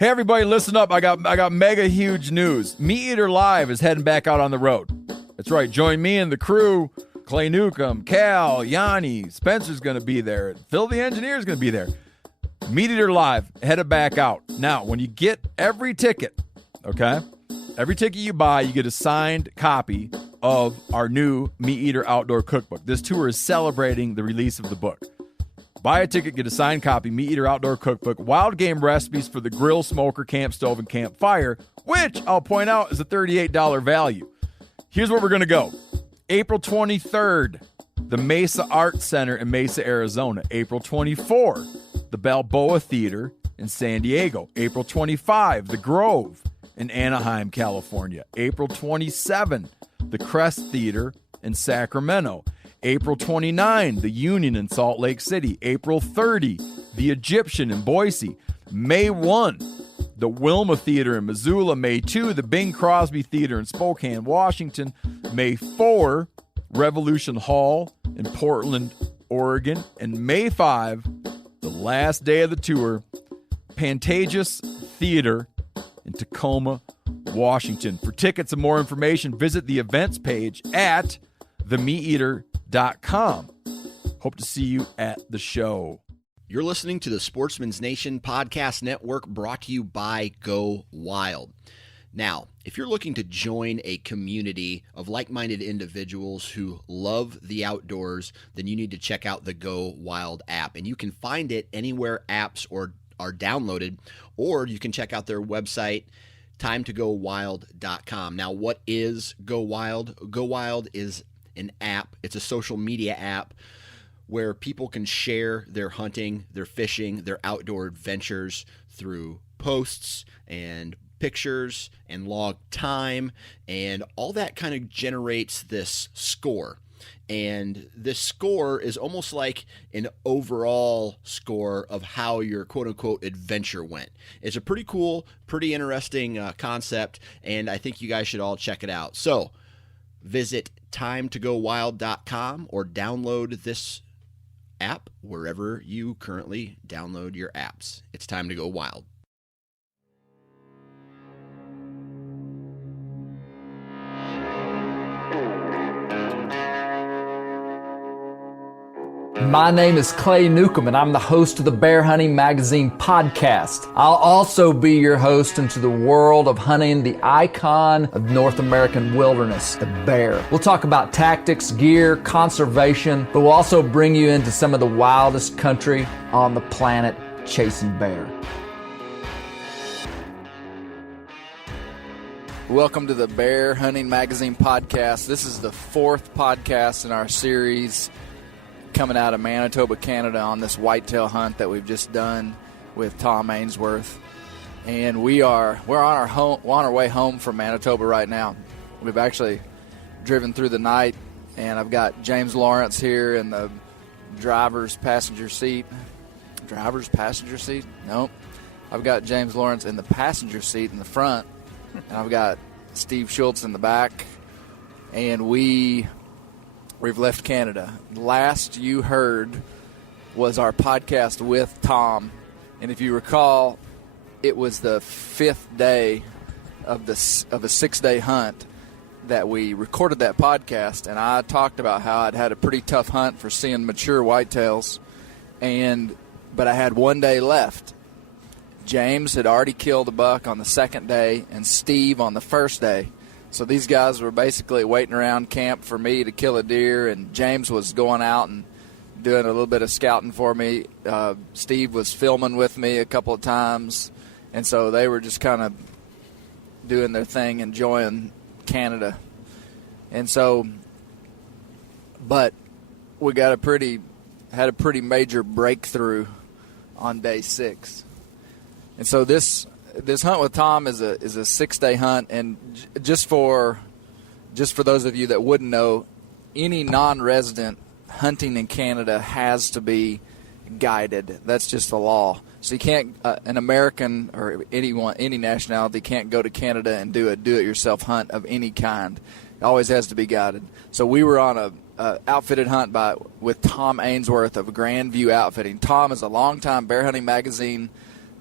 Hey everybody, listen up. I got mega huge news. Meat Eater Live is heading back out on the road. That's right. Join me and the crew. Clay Newcomb, Cal, Yanni, Spencer's going to be there. Phil the Engineer's going to be there. Meat Eater Live, headed back out. Now, when you get every ticket, okay, every ticket you buy, you get a signed copy of our new Meat Eater Outdoor Cookbook. This tour is celebrating the release of the book. Buy a ticket, get a signed copy, Meat Eater Outdoor Cookbook, wild game recipes for the grill, smoker, camp stove, and campfire, which I'll point out is a $38 value. Here's where we're going to go. April 23rd, the Mesa Art Center in Mesa, Arizona. April 24, the Balboa Theater in San Diego. April 25, the Grove in Anaheim, California. April 27, the Crest Theater in Sacramento. April 29, the Union in Salt Lake City. April 30, the Egyptian in Boise. May 1, the Wilma Theater in Missoula. May 2, the Bing Crosby Theater in Spokane, Washington. May 4, Revolution Hall in Portland, Oregon. And May 5, the last day of the tour, Pantages Theater in Tacoma, Washington. For tickets and more information, visit the events page at themeateater.com. Hope to see you at the show. You're listening to the Sportsman's Nation Podcast Network, brought to you by Go Wild. Now, if you're looking to join a community of like-minded individuals who love the outdoors, then you need to check out the Go Wild app. And you can find it anywhere apps are downloaded, or you can check out their website, timetogowild.com. Now, what is Go Wild? Go Wild is an app. It's a social media app where people can share their hunting, their fishing, their outdoor adventures through posts and pictures and log time, and all that kind of generates this score. And this score is almost like an overall score of how your quote-unquote adventure went. It's a pretty cool, pretty interesting concept, and I think you guys should all check it out. So visit timetogowild.com or download this app wherever you currently download your apps. It's time to go wild. My name is Clay Newcomb, and I'm the host of the Bear Hunting Magazine podcast. I'll also be your host into the world of hunting the icon of North American wilderness, the bear. We'll talk about tactics, gear, conservation, but we'll also bring you into some of the wildest country on the planet, chasing bear. Welcome to the Bear Hunting Magazine podcast. This is the fourth podcast in our series coming out of Manitoba, Canada, on this whitetail hunt that we've just done with Tom Ainsworth. And we're on our way home from Manitoba right now. We've actually driven through the night, and I've got James Lawrence here in the driver's passenger seat. Driver's passenger seat? Nope. I've got James Lawrence in the passenger seat in the front, and I've got Steve Schultz in the back, and we've left Canada. Last you heard was our podcast with Tom, and if you recall, it was the fifth day of a 6-day hunt that we recorded that podcast, and I talked about how I'd had a pretty tough hunt for seeing mature whitetails, but I had 1 day left. James had already killed a buck on the second day, and Steve on the first day. So these guys were basically waiting around camp for me to kill a deer, and James was going out and doing a little bit of scouting for me. Steve was filming with me a couple of times, and so they were just kind of doing their thing, enjoying Canada. And so, but we had a pretty major breakthrough on day 6. And so this hunt with Tom is a 6-day hunt, and just for those of you that wouldn't know, any non-resident hunting in Canada has to be guided. That's just the law. So you can't an American or any nationality can't go to Canada and do a do-it-yourself hunt of any kind. It always has to be guided. So we were on a outfitted hunt with Tom Ainsworth of Grandview Outfitting. Tom is a longtime Bear Hunting Magazine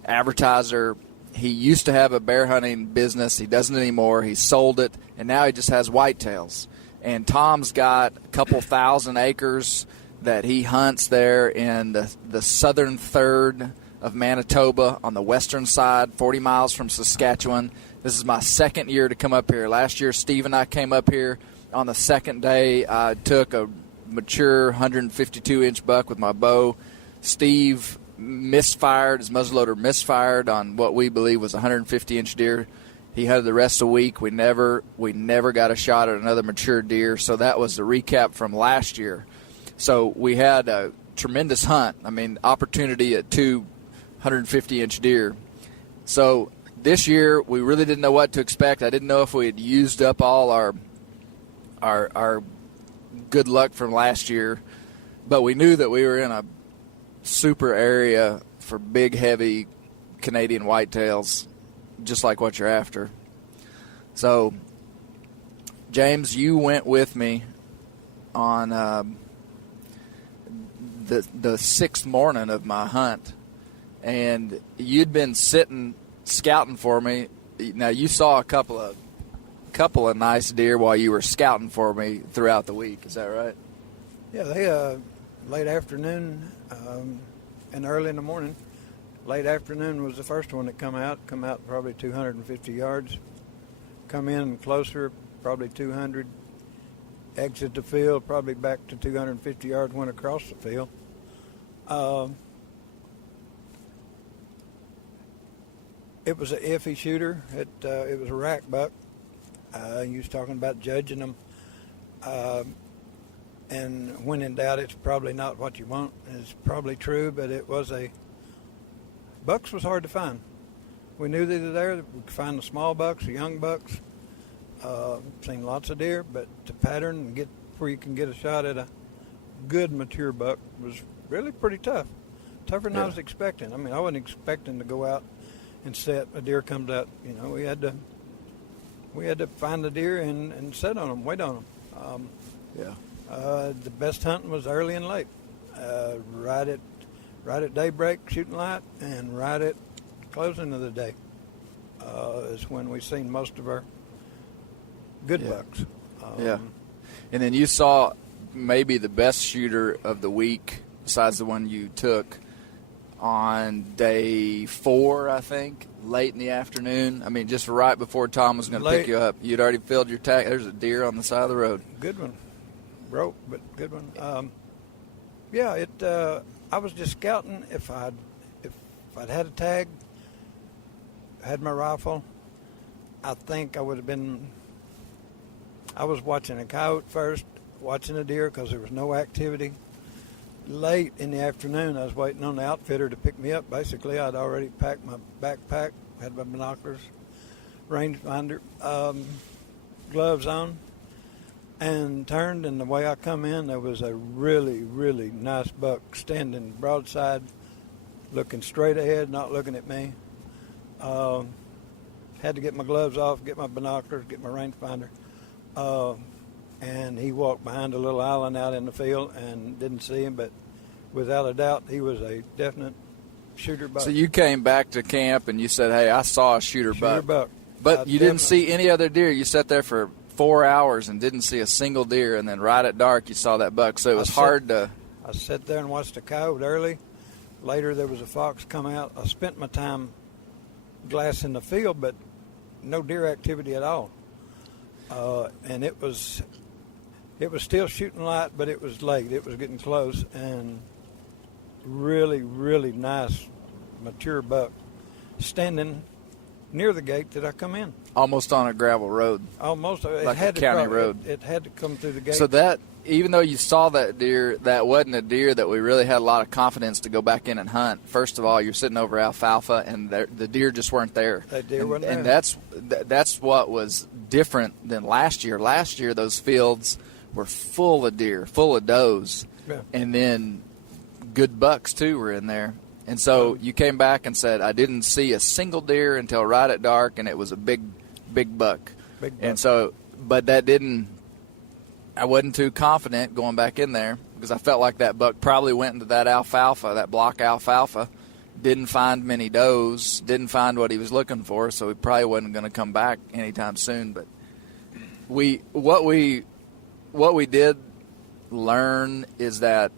advertiser, he used to have a bear hunting business. He doesn't anymore. He sold it, and now he just has whitetails. And Tom's got a couple thousand acres that he hunts there in the southern third of Manitoba on the western side, 40 miles from Saskatchewan. This is my second year to come up here. Last year, Steve and I came up here. On the second day, I took a mature 152-inch buck with my bow. Steve misfired, his muzzleloader misfired on what we believe was a 150-inch deer. He hunted the rest of the week. We never got a shot at another mature deer, so that was the recap from last year. So we had a tremendous hunt. I mean, opportunity at 2 150-inch deer. So this year, we really didn't know what to expect. I didn't know if we had used up all our good luck from last year, but we knew that we were in a super area for big, heavy Canadian whitetails, just like what you're after. So, James, you went with me on the sixth morning of my hunt, and you'd been sitting scouting for me. Now, you saw a couple of nice deer while you were scouting for me throughout the week. Is that right? Yeah, they late afternoon and early in the morning. Late afternoon was the first one that come out probably 250 yards. Come in closer, probably 200. Exit the field, probably back to 250 yards, went across the field. It was an iffy shooter. It was a rack buck. You was talking about judging them. And when in doubt, it's probably not what you want. It's probably true, but it was bucks was hard to find. We knew they were there. We could find the small bucks, the young bucks. Seen lots of deer, but to pattern and get where you can get a shot at a good mature buck was really pretty tough. Tougher than I was expecting. I mean, I wasn't expecting to go out and set a deer comes out. You know, we had to find the deer and set on them, wait on them. The best hunting was early and late. Right at daybreak, shooting light, and right at closing of the day is when we seen most of our good bucks. And then you saw maybe the best shooter of the week, besides the one you took, on day 4, I think, late in the afternoon. I mean, just right before Tom was going to pick you up. You'd already filled your tag. There's a deer on the side of the road. Good one. Broke, but good one. I was just scouting. If I'd had a tag, had my rifle, I think I would have been. I was watching a coyote first, watching a deer because there was no activity. Late in the afternoon, I was waiting on the outfitter to pick me up. Basically, I'd already packed my backpack, had my binoculars, rangefinder, gloves on, and turned. And the way I come in, there was a really, really nice buck standing broadside, looking straight ahead, not looking at me. Had to get my gloves off, get my binoculars, get my rangefinder. And he walked behind a little island out in the field and didn't see him, but without a doubt, he was a definite shooter buck. So you came back to camp and you said, hey, I saw a shooter buck. But you didn't see any other deer. You sat there for 4 hours and didn't see a single deer, and then right at dark you saw that buck. So it was hard to... I sat there and watched a coyote early. Later there was a fox come out. I spent my time glassing the field, but no deer activity at all. And it was still shooting light, but it was late. It was getting close, and really, really nice, mature buck standing near the gate that I come in. Almost on a gravel road. Almost. Like a county road. It had to come through the gate. So that, even though you saw that deer, that wasn't a deer that we really had a lot of confidence to go back in and hunt. First of all, you're sitting over alfalfa, and the deer just weren't there. That deer wasn't there. And that's what was different than last year. Last year, those fields were full of deer, full of does, and then good bucks too were in there. And so you came back and said, I didn't see a single deer until right at dark, and it was a big buck. And so, but that didn't, I wasn't too confident going back in there because I felt like that buck probably went into that alfalfa, that block alfalfa, didn't find many does, didn't find what he was looking for, so he probably wasn't going to come back anytime soon. But what we did learn is that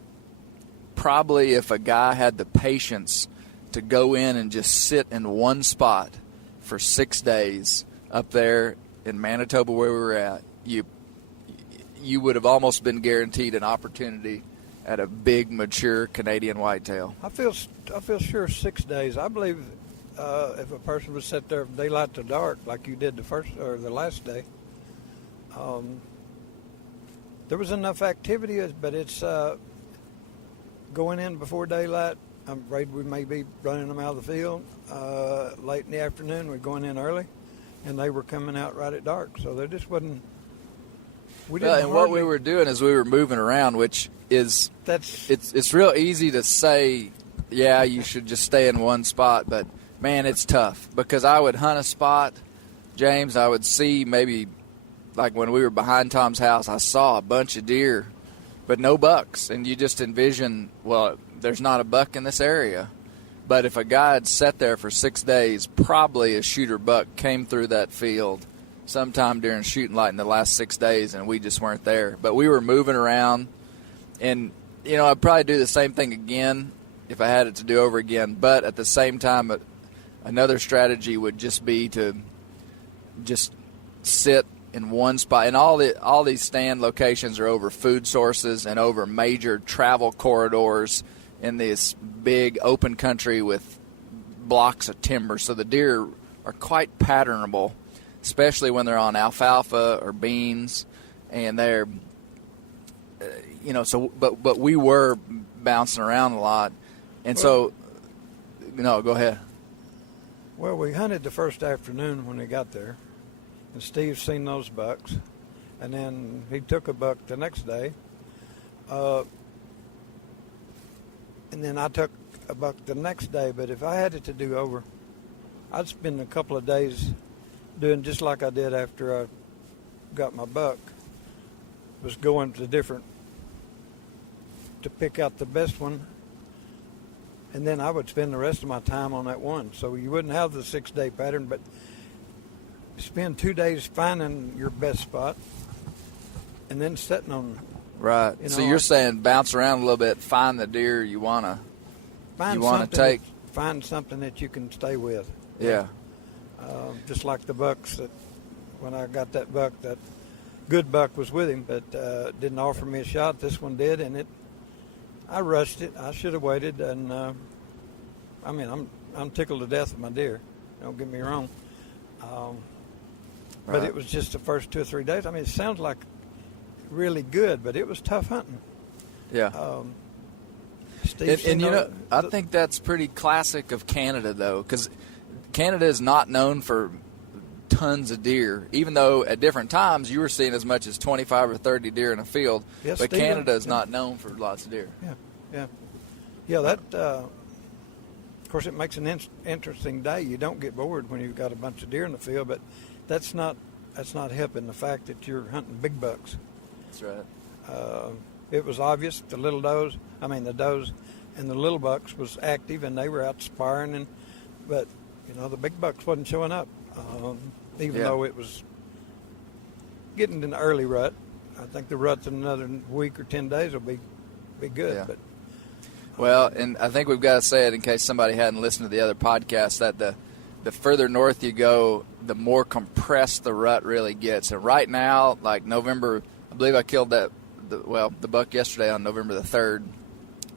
probably if a guy had the patience to go in and just sit in one spot for 6 days up there in Manitoba where we were at, you would have almost been guaranteed an opportunity at a big, mature Canadian whitetail. I feel sure 6 days. I believe if a person would sit there from daylight to dark like you did the first or the last day, there was enough activity, but it's going in before daylight. I'm afraid we may be running them out of the field. Late in the afternoon, we're going in early, and they were coming out right at dark. So there just wasn't. What we were doing is we were moving around, which is it's real easy to say, yeah, you should just stay in one spot, but man, it's tough because I would hunt a spot, James. I would see maybe like when we were behind Tom's house, I saw a bunch of deer, but no bucks, and you just envision, well, there's not a buck in this area. But if a guy had sat there for 6 days, probably a shooter buck came through that field sometime during shooting light in the last 6 days, and we just weren't there. But we were moving around, and, you know, I'd probably do the same thing again if I had it to do over again. But at the same time, another strategy would just be to just sit in one spot. And all these stand locations are over food sources and over major travel corridors in this big open country with blocks of timber. So the deer are quite patternable, especially when they're on alfalfa or beans, and they're, you know, so, but we were bouncing around a lot. And so, no, go ahead. Well, we hunted the first afternoon when we got there, and Steve seen those bucks, and then he took a buck the next day, and then I took a buck the next day. But if I had it to do over, I'd spend a couple of days doing just like I did after I got my buck, was going to pick out the best one, and then I would spend the rest of my time on that one. So you wouldn't have the 6 day pattern, but spend 2 days finding your best spot and then setting on. Right. You know, so you're saying bounce around a little bit, find the deer you want to take. Find something that you can stay with. Yeah. Just like the bucks, that when I got that buck, that good buck was with him, but didn't offer me a shot. This one did, and I rushed it. I should have waited, and I mean, I'm tickled to death with my deer. Don't get me wrong. But it was just the first 2 or 3 days. I mean, it sounds like really good, but it was tough hunting. Yeah. Steve, and you know, I think that's pretty classic of Canada, though, because Canada is not known for tons of deer, even though at different times you were seeing as much as 25 or 30 deer in a field. Yes, but Canada is not known for lots of deer. Yeah. That of course it makes an interesting day. You don't get bored when you've got a bunch of deer in the field, but that's not helping the fact that you're hunting big bucks. That's right. It was obvious the does and the little bucks was active, and they were out sparring, but you know, the big bucks wasn't showing up, even though it was getting in the early rut. I think the rut's in another week or 10 days will be good. Yeah. But well, and I think we've got to say it in case somebody hadn't listened to the other podcast, that the further north you go, the more compressed the rut really gets. And right now, like November, I believe I killed the buck yesterday on November the 3rd.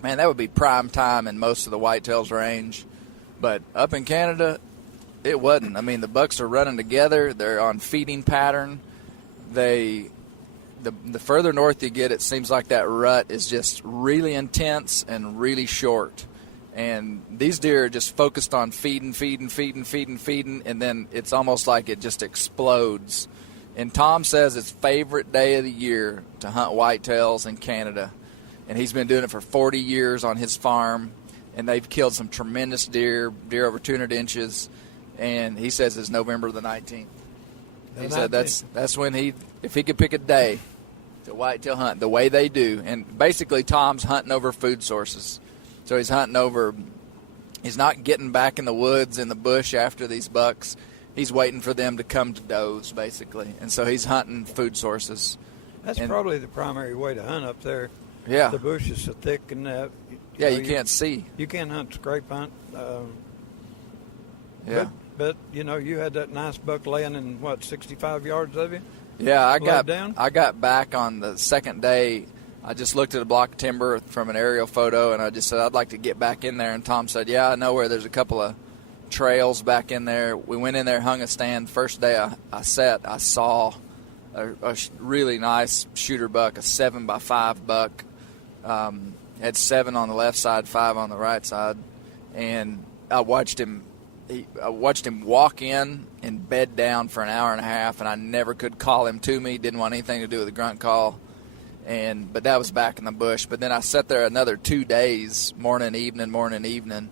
Man, that would be prime time in most of the whitetails range. But up in Canada, it wasn't. I mean, the bucks are running together. They're on feeding pattern. The further north you get, it seems like that rut is just really intense and really short. And these deer are just focused on feeding, and then it's almost like it just explodes. And Tom says it's favorite day of the year to hunt whitetails in Canada. And he's been doing it for 40 years on his farm. And they've killed some tremendous deer over 200 inches. And he says it's November the 19th. He said that's when if he could pick a day to whitetail hunt the way they do. And basically Tom's hunting over food sources. So he's hunting over He's not getting back in the woods, in the bush after these bucks. He's waiting for them to come to does, basically. And so he's hunting food sources. That's probably the primary way to hunt up there. Yeah. The bush is so thick and you can't see. You can't hunt scrape hunt. Yeah. But you had that nice buck laying in 65 yards of you. Yeah, I got back on the second day. I just looked at a block of timber from an aerial photo, and I just said, I'd like to get back in there. And Tom said, yeah, I know where there's a couple of trails back in there. We went in there, hung a stand. First day I saw a really nice shooter buck, a 7x5 buck. Had 7 on the left side, 5 on the right side. And I watched him walk in and bed down for an hour and a half, and I never could call him to me. Didn't want anything to do with the grunt call. But that was back in the bush. But then I sat there another 2 days, morning, evening,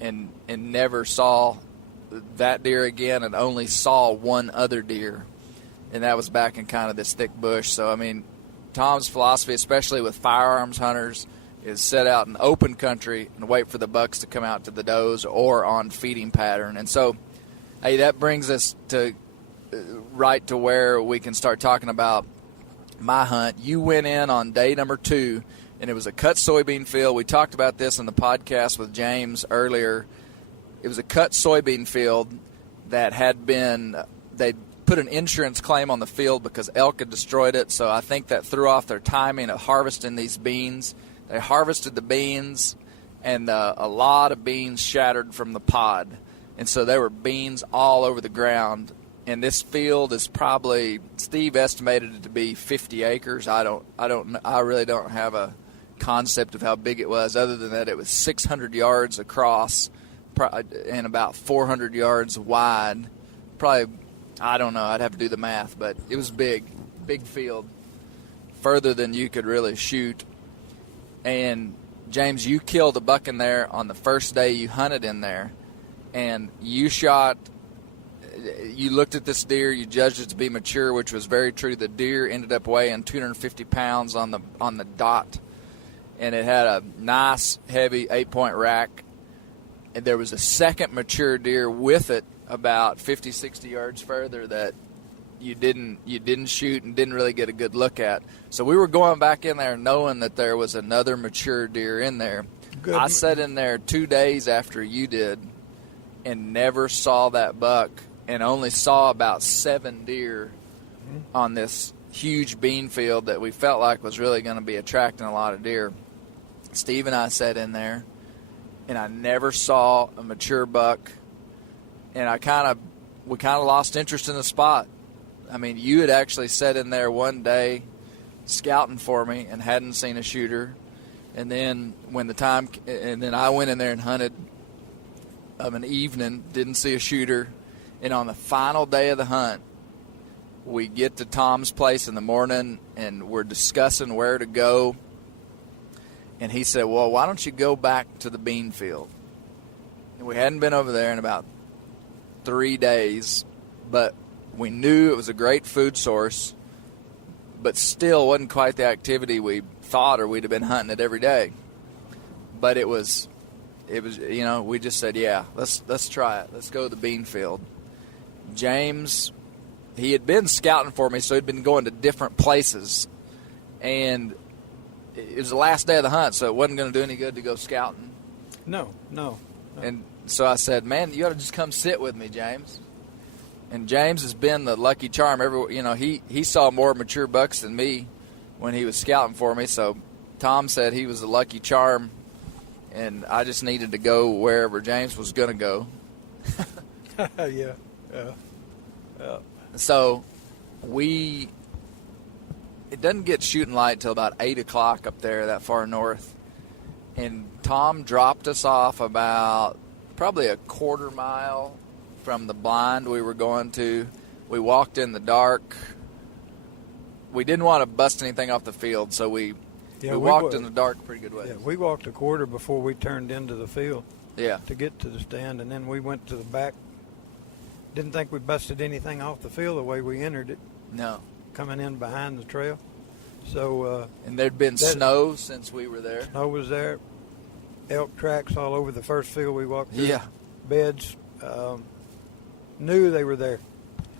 and never saw that deer again, and only saw one other deer. And that was back in kind of this thick bush. So, I mean, Tom's philosophy, especially with firearms hunters, is set out in open country and wait for the bucks to come out to the does or on feeding pattern. And so, hey, that brings us to right to where we can start talking about my hunt. You went in on day number 2, and it was a cut soybean field. We talked about this in the podcast with James earlier. It was a cut soybean field that had been, they put an insurance claim on the field because elk had destroyed it, so I think that threw off their timing of harvesting these beans. They harvested the beans, and a lot of beans shattered from the pod. And so there were beans all over the ground. And this field is probably, Steve estimated it to be 50 acres. I really don't have a concept of how big it was, other than that it was 600 yards across and about 400 yards wide. Probably, I don't know, I'd have to do the math, but it was big field, further than you could really shoot. And James, you killed a buck in there on the first day you hunted in there, and you looked at this deer, you judged it to be mature, which was very true. The deer ended up weighing 250 pounds on the dot, and it had a nice, heavy 8-point rack. And there was a second mature deer with it about 50, 60 yards further that you didn't shoot and didn't really get a good look at. So we were going back in there knowing that there was another mature deer in there. Good. I sat in there 2 days after you did and never saw that buck, and only saw about 7 deer on this huge bean field that we felt like was really going to be attracting a lot of deer. Steve and I sat in there, and I never saw a mature buck, and we kind of lost interest in the spot. I mean, you had actually sat in there one day scouting for me and hadn't seen a shooter, and then I went in there and hunted of an evening, didn't see a shooter. And on the final day of the hunt, we get to Tom's place in the morning, and we're discussing where to go. And he said, well, why don't you go back to the bean field? And we hadn't been over there in about 3 days, but we knew it was a great food source, but still wasn't quite the activity we thought, or we'd have been hunting it every day. But it was, we just said, yeah, let's try it. Let's go to the bean field. James, he had been scouting for me, so he'd been going to different places, and it was the last day of the hunt, so it wasn't going to do any good to go scouting. No. And so I said, man, you ought to just come sit with me, James. And James has been the lucky charm. He saw more mature bucks than me when he was scouting for me, so Tom said he was the lucky charm, and I just needed to go wherever James was going to go. Yeah. So it doesn't get shooting light till about 8 o'clock up there that far north. And Tom dropped us off about probably a quarter mile from the blind we were going to. We walked in the dark. We didn't want to bust anything off the field, so we walked in the dark a pretty good way. Yeah, we walked a quarter before we turned into the field. Yeah. To get to the stand, and then we went to the back. Didn't think we busted anything off the field the way we entered it. No. Coming in behind the trail. So. And there'd been snow since we were there. Snow was there. elk tracks all over the first field we walked through. Yeah. Beds. Knew they were there.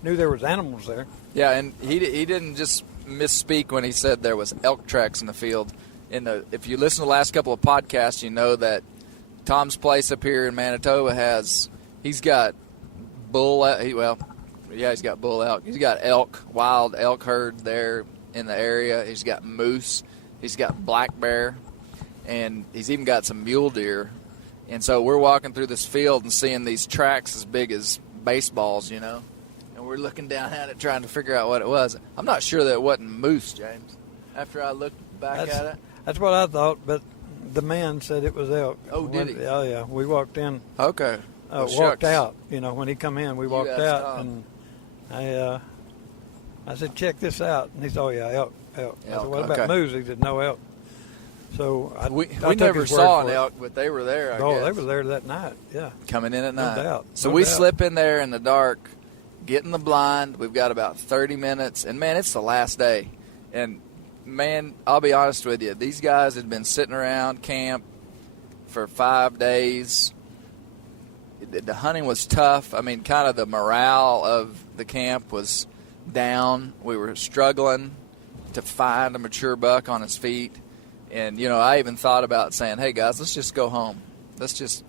Knew there was animals there. Yeah, and he didn't just misspeak when he said there was elk tracks in the field. If you listen to the last couple of podcasts, you know that Tom's place up here in Manitoba he's got he's got bull elk. He's got elk, wild elk herd there in the area. He's got moose. He's got black bear, and he's even got some mule deer. And so we're walking through this field and seeing these tracks as big as baseballs, you know. And we're looking down at it trying to figure out what it was. I'm not sure that it wasn't moose, James, after I looked back at it. That's what I thought, but the man said it was elk. Oh, did he? Oh, yeah. We walked in. Okay. Walked out. You know, when he come in, we walked out. Tom. And I said, check this out. And he said, oh, yeah, elk. I said, what about okay. moose? He said, no elk. So we took never his word saw for an it. elk, but they were there, I Oh, guess. they were there that night, yeah. Coming in at night. doubt. So No we doubt. slip in there in the dark, get in the blind. We've got about 30 minutes. And, man, it's the last day. And, man, I'll be honest with you. These guys had been sitting around camp for 5 days. The hunting was tough. I mean, kind of the morale of the camp was down. We were struggling to find a mature buck on his feet. And, you know, I even thought about saying, hey, guys, let's just go home. Let's just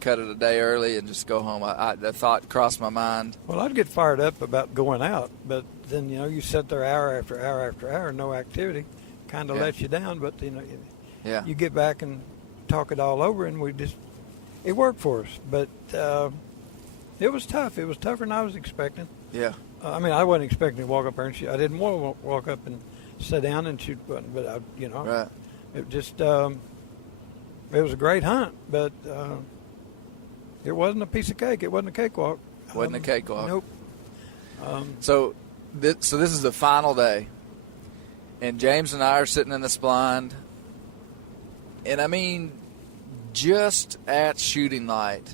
cut it a day early and just go home. The thought crossed my mind. Well, I'd get fired up about going out, but then, you know, you sit there hour after hour after hour, no activity, kind of Yeah. lets you down. But, you know, Yeah. you get back and talk it all over, and it worked for us. But it was tough. It was tougher than I was expecting. Yeah. I mean, I wasn't expecting to walk up there and shoot. I didn't want to walk up and sit down and shoot button, but Right. it just it was a great hunt, but it wasn't a piece of cake. It wasn't a cakewalk. Wasn't a cakewalk. Nope. So this is the final day, and James and I are sitting in this blind, and I mean, just at shooting light,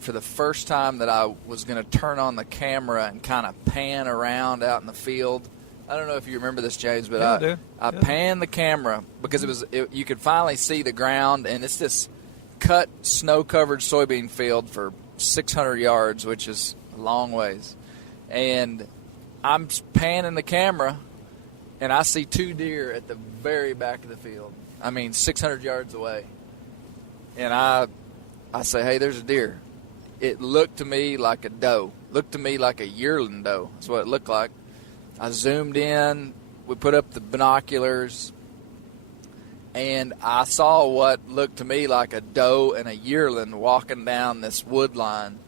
for the first time that I was going to turn on the camera and kind of pan around out in the field. I don't know if you remember this, James, but Yeah, I do. I Yeah. panned the camera because you could finally see the ground, and it's this cut, snow-covered soybean field for 600 yards, which is a long ways. And I'm panning the camera, and I see 2 deer at the very back of the field. I mean, 600 yards away. And I say, hey, there's a deer. It looked to me like a doe. Looked to me like a yearling doe. That's what it looked like. I zoomed in. We put up the binoculars. And I saw what looked to me like a doe and a yearling walking down this wood line.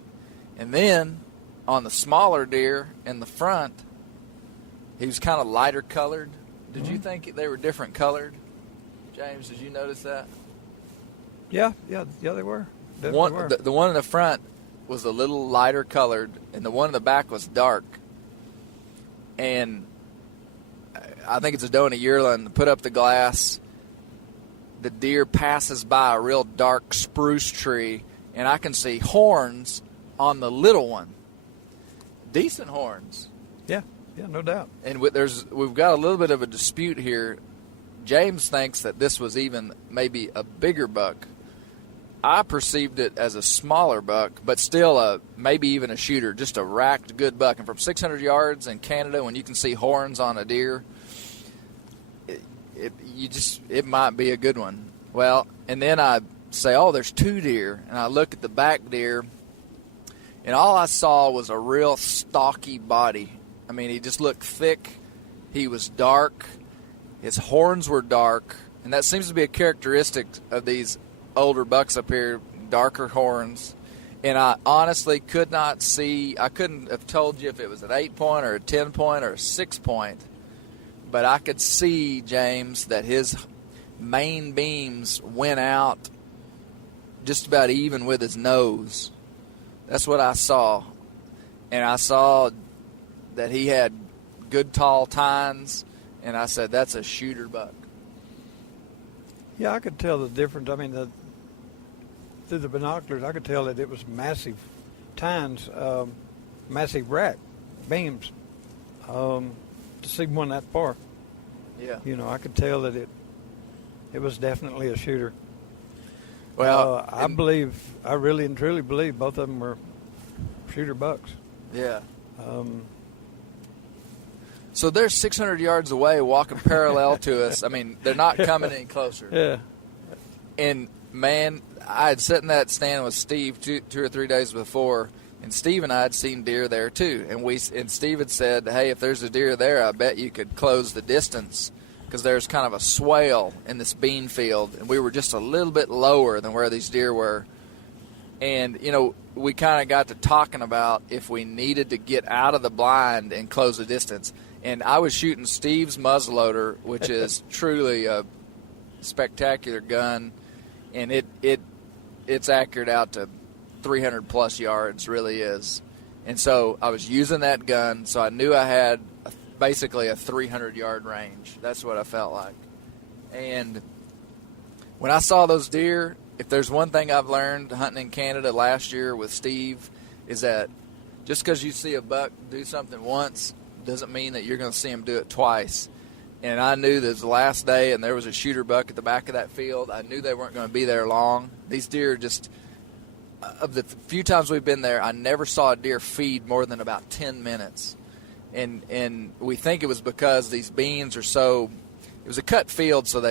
And then on the smaller deer in the front, he was kind of lighter colored. Did you think they were different colored? James, did you notice that? Yeah, they were. Definitely One, were. the one in the front was a little lighter colored, and the one in the back was dark. And I think it's a doe and a yearling. Put up the glass. The deer passes by a real dark spruce tree, and I can see horns on the little one. Decent horns. Yeah, no doubt. And we've got a little bit of a dispute here. James thinks that this was even maybe a bigger buck. I perceived it as a smaller buck, but still maybe even a shooter, just a racked good buck. And from 600 yards in Canada, when you can see horns on a deer, it might be a good one. Well, and then I say, oh, there's 2 deer, and I look at the back deer, and all I saw was a real stocky body. I mean, he just looked thick. He was dark. His horns were dark, and that seems to be a characteristic of these older bucks up here, darker horns. And I honestly could not see. I couldn't have told you if it was an 8-point or a 10-point or a 6-point. But I could see, James, that his main beams went out just about even with his nose. That's what I saw. And I saw that he had good tall tines, and I said, that's a shooter buck. Yeah, I could tell the difference. I mean, through the binoculars, I could tell that it was massive tines, massive rack beams. To see one that far, Yeah. you know, I could tell that it was definitely a shooter. Well, I really and truly believe both of them were shooter bucks. Yeah. So they're 600 yards away, walking parallel to us. I mean, they're not coming any closer. Yeah. And, man, I had sat in that stand with Steve two or 3 days before, and Steve and I had seen deer there too. And Steve had said, hey, if there's a deer there, I bet you could close the distance because there's kind of a swale in this bean field, and we were just a little bit lower than where these deer were. And, you know, we kind of got to talking about if we needed to get out of the blind and close the distance. And I was shooting Steve's muzzleloader, which is truly a spectacular gun, and it's accurate out to 300-plus yards, really is. And so I was using that gun, so I knew I had basically a 300-yard range. That's what I felt like. And when I saw those deer, if there's one thing I've learned hunting in Canada last year with Steve is that just because you see a buck do something once doesn't mean that you're going to see him do it twice. And I knew that it was the last day and there was a shooter buck at the back of that field. I knew they weren't going to be there long. These deer just, of the few times we've been there, I never saw a deer feed more than about 10 minutes. And we think it was because these beans are so, it was a cut field, so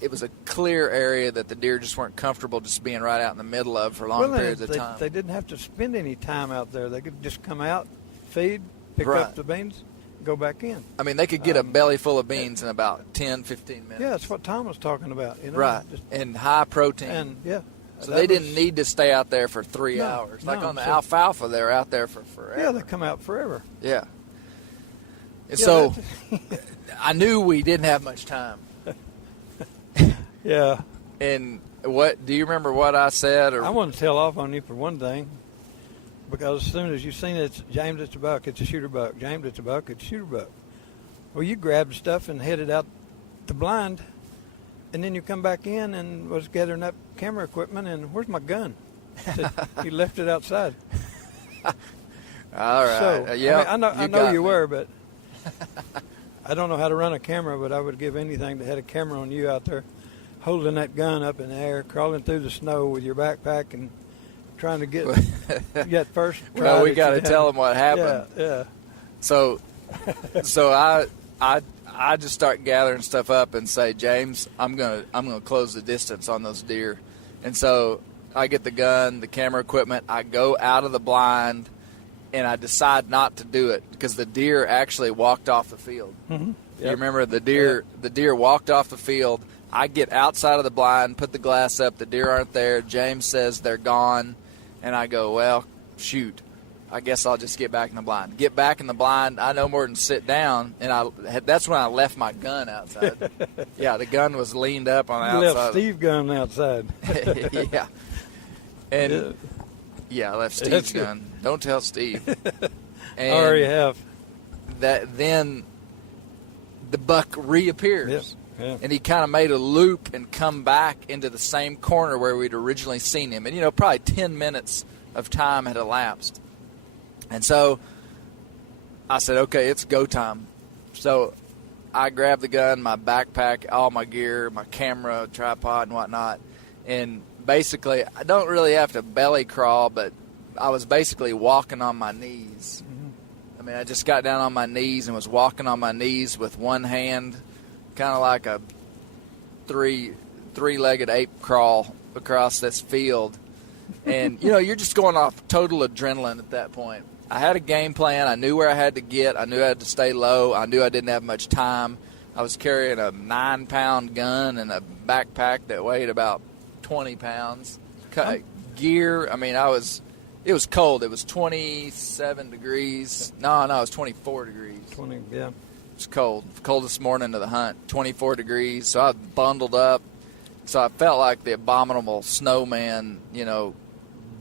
it was a clear area that the deer just weren't comfortable just being right out in the middle of for long periods of time. They didn't have to spend any time out there. They could just come out, feed, pick Right. up the beans, go back in. I mean, they could get a belly full of beans in about 10, 15 minutes. Yeah, that's what Tom was talking about. You know, Right, and high protein. And, yeah. So they didn't need to stay out there for 3 hours. Like on the alfalfa, they're out there for forever. Yeah, they come out forever. Yeah. And so I knew we didn't have much time. Yeah. And what do you remember what I said? Or I want to tell off on you for one thing, because as soon as you've seen it, James, it's a buck, it's a shooter buck. James, it's a buck, it's a shooter buck. Well, you grabbed stuff and headed out the blind, and then you come back in and was gathering up camera equipment, and where's my gun? I said, you left it outside. All right. So, Yeah, I know you were, but I don't know how to run a camera, but I would give anything to have a camera on you out there holding that gun up in the air, crawling through the snow with your backpack and trying to get first try. Well, we got to tell them what happened. Yeah. So I just start gathering stuff up and say, James, I'm gonna close the distance on those deer. And so I get the gun, the camera equipment, I go out of the blind, and I decide not to do it because the deer actually walked off the field. Mm-hmm. Yep. You remember the deer? Yep. The deer walked off the field. I get outside of the blind, put the glass up. The deer aren't there. James says they're gone, and I go, well, shoot. I guess I'll just get back in the blind. Get back in the blind. I no more than sit down, and that's when I left my gun outside. Yeah, the gun was leaned up on the You outside. left Steve's gun outside. Yeah. And yeah, I left Steve's That's good. gun. Don't tell Steve. I already have. Then the buck reappears. Yep. Yeah. And he kind of made a loop and come back into the same corner where we'd originally seen him. And, probably 10 minutes of time had elapsed. And so I said, okay, it's go time. So I grabbed the gun, my backpack, all my gear, my camera, tripod, and whatnot. And basically, I don't really have to belly crawl, but I was basically walking on my knees. Mm-hmm. I mean, I just got down on my knees and was walking on my knees with one hand, kind of like a three-legged ape crawl across this field. And, you're just going off total adrenaline at that point. I had a game plan. I knew where I had to get. I knew I had to stay low. I knew I didn't have much time. I was carrying a 9-pound gun and a backpack that weighed about 20 pounds. Gear, I mean, it was cold. It was 27 degrees. No, it was 24 degrees. 20, yeah. It's cold. Coldest morning of the hunt, 24 degrees. So I was bundled up. So I felt like the abominable snowman,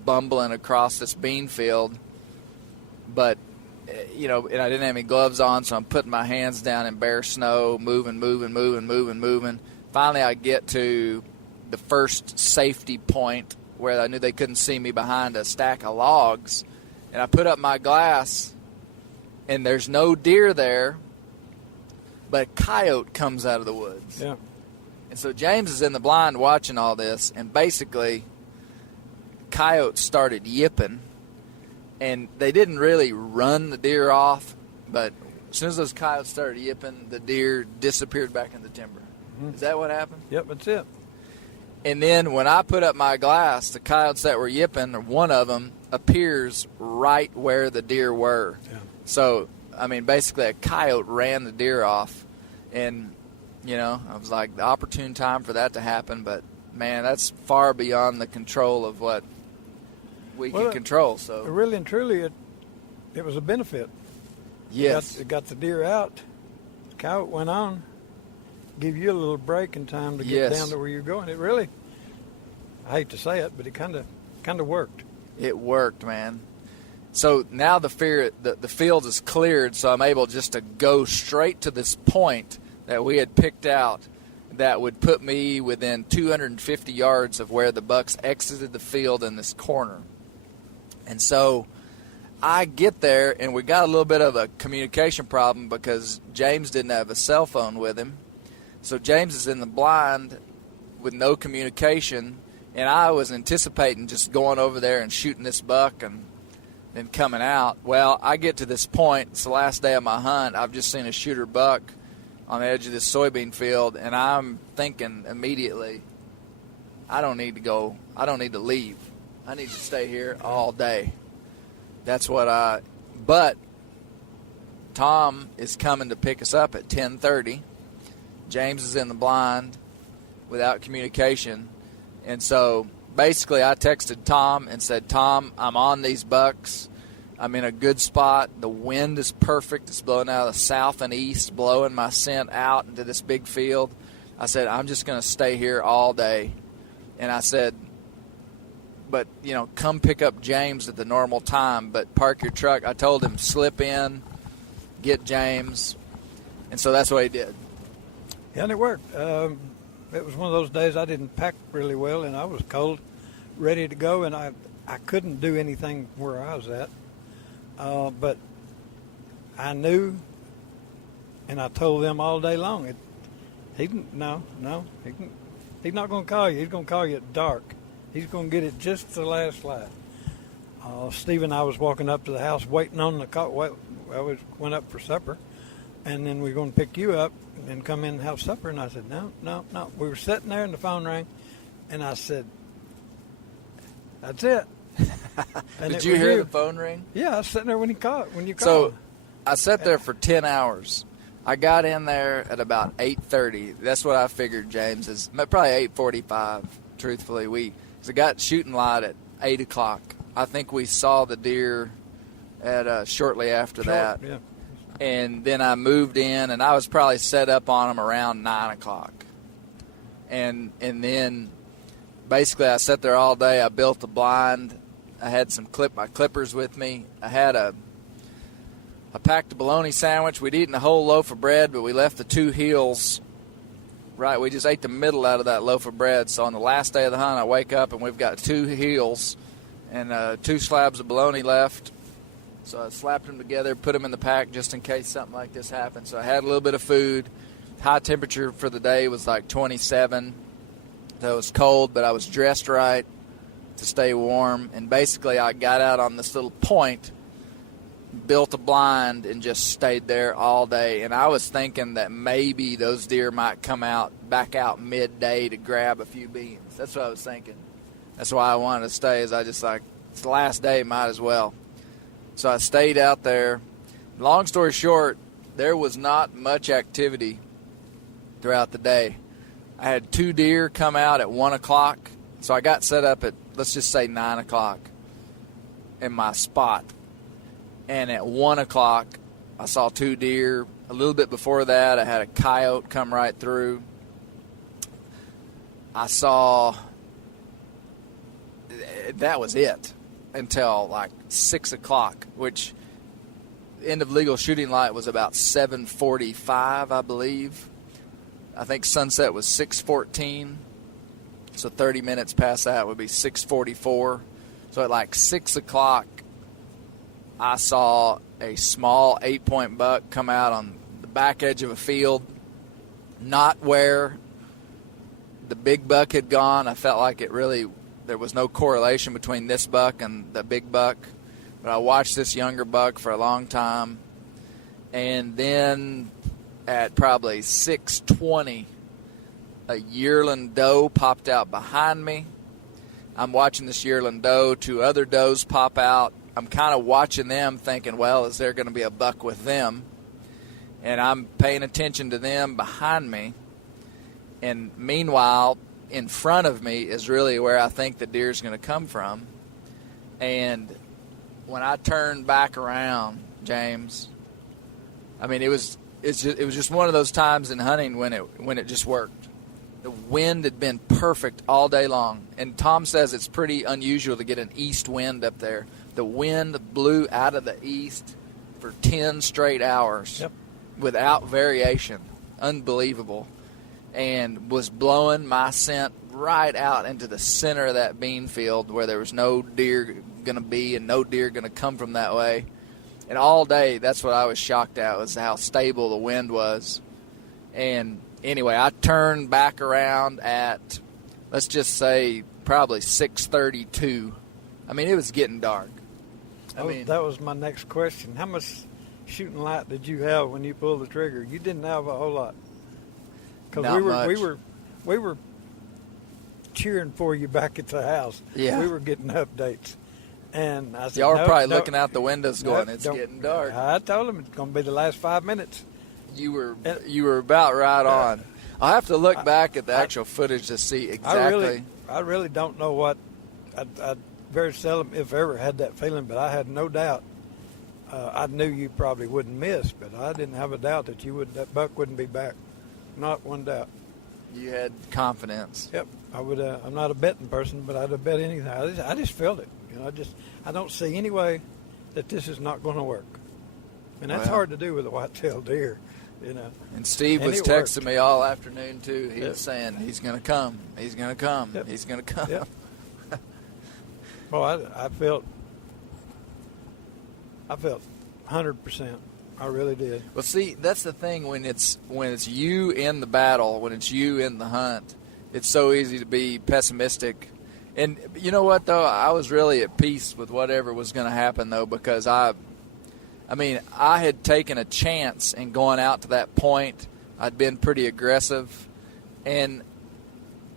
bumbling across this bean field. But, and I didn't have any gloves on, so I'm putting my hands down in bare snow, moving. Finally, I get to the first safety point where I knew they couldn't see me behind a stack of logs. And I put up my glass, and there's no deer there, but a coyote comes out of the woods. Yeah. And so James is in the blind watching all this, and basically coyotes started yipping, and they didn't really run the deer off, but as soon as those coyotes started yipping, the deer disappeared back in the timber. Is that what happened? Yep, that's it. And then when I put up my glass, the coyotes that were yipping, one of them appears right where the deer were. Yeah. So, I mean, basically a coyote ran the deer off. And, you know, I was like, the opportune time for that to happen. But, man, that's far beyond the control of what we can control. So really and truly, it was a benefit. Yes. It got the deer out. The coyote went on. Give you a little break in time to get down to where you're going. It really, I hate to say it, but it kind of worked. It worked, man. So now the field is cleared, so I'm able just to go straight to this point that we had picked out that would put me within 250 yards of where the bucks exited the field in this corner. And so I get there, and we got a little bit of a communication problem because James didn't have a cell phone with him. So James is in the blind with no communication, and I was anticipating just going over there and shooting this buck and then coming out. Well, I get to this point. It's the last day of my hunt. I've just seen a shooter buck on the edge of this soybean field, and I'm thinking immediately, I don't need to go. I don't need to leave. I need to stay here all day. That's what but Tom is coming to pick us up at 10:30. James is in the blind without communication. And so basically I texted Tom and said, Tom, I'm on these bucks. I'm in a good spot. The wind is perfect. It's blowing out of the south and east, blowing my scent out into this big field. I said, I'm just going to stay here all day. And I said, but, you know, come pick up James at the normal time, but park your truck. I told him, slip in, get James. And so that's what he did. Yeah, and it worked. It was one of those days I didn't pack really well, and I was cold, ready to go, and I couldn't do anything where I was at. But I knew, and I told them all day long, he's not going to call you. He's going to call you at dark. He's going to get it just the last light. Steve and I was walking up to the house waiting on the car. Well, we went up for supper, and then we were going to pick you up and come in and have supper. And I said, no. We were sitting there and the phone rang, and I said, that's it. Did you hear the phone ring? Yeah, I was sitting there when you called. So I sat there for 10 hours. I got in there at about 8:30. That's what I figured, James, is probably 8:45, truthfully. We got shooting light at 8 o'clock. I think we saw the deer at shortly after that. Yeah. And then I moved in, and I was probably set up on them around 9 o'clock. And then basically I sat there all day. I built the blind. I had my clippers with me. I packed a bologna sandwich. We'd eaten a whole loaf of bread, but we left the two heels. Right, we just ate the middle out of that loaf of bread. So on the last day of the hunt, I wake up and we've got two heels and 2 slabs of bologna left. So I slapped them together, put them in the pack just in case something like this happened. So I had a little bit of food. High temperature for the day was like 27. So it was cold, but I was dressed right to stay warm. And basically I got out on this little point, built a blind, and just stayed there all day. And I was thinking that maybe those deer might come back out midday to grab a few beans. That's what I was thinking. That's why I wanted to stay, is I just like, it's the last day, might as well. So I stayed out there. Long story short, there was not much activity throughout the day. I had 2 deer come out at 1 o'clock. So I got set up at, let's just say 9 o'clock in my spot. And at 1 o'clock, I saw 2 deer. A little bit before that, I had a coyote come right through. I saw, that was it until like 6 o'clock, which end of legal shooting light was about 7:45, I believe. I think sunset was 6:14. So 30 minutes past that would be 6:44. So at like 6 o'clock, I saw a small 8-point buck come out on the back edge of a field, not where the big buck had gone. I felt like there was no correlation between this buck and the big buck. But I watched this younger buck for a long time. And then at probably 6:20, a yearling doe popped out behind me. I'm watching this yearling doe. 2 other does pop out. I'm kind of watching them thinking, well, is there going to be a buck with them? And I'm paying attention to them behind me. And meanwhile, in front of me is really where I think the deer's going to come from. And when I turned back around, James, I mean, it was just one of those times in hunting when it just worked. The wind had been perfect all day long. And Tom says it's pretty unusual to get an east wind up there. The wind blew out of the east for 10 straight hours without variation. Unbelievable. And was blowing my scent right out into the center of that bean field where there was no deer going to be and no deer going to come from that way. And all day, that's what I was shocked at, was how stable the wind was. And anyway, I turned back around at, let's just say, probably 6:32. I mean, it was getting dark. That was my next question. How much shooting light did you have when you pulled the trigger? You didn't have a whole lot. Because we were cheering for you back at the house. Yeah. We were getting updates. And I said, y'all were probably looking out the windows going, it's getting dark. I told him it's going to be the last 5 minutes. You were about right on. I'll have to look back at the actual footage to see exactly. I really don't know what. I very seldom, if ever, had that feeling, but I had no doubt. I knew you probably wouldn't miss, but I didn't have a doubt that buck wouldn't be back. Not one doubt. You had confidence. Yep, I would. I'm not a betting person, but I'd have bet anything. I just felt it. You know, I don't see any way that this is not going to work, and that's hard to do with a white-tailed deer. You know. And Steve was texting me all afternoon too. He was saying he's going to come. He's going to come. Yep. He's going to come. Yep. Well, I felt 100%. I really did. Well, see, that's the thing when it's you in the battle, when it's you in the hunt, it's so easy to be pessimistic. And you know what, though? I was really at peace with whatever was going to happen, though, because I had taken a chance in going out to that point. I'd been pretty aggressive. And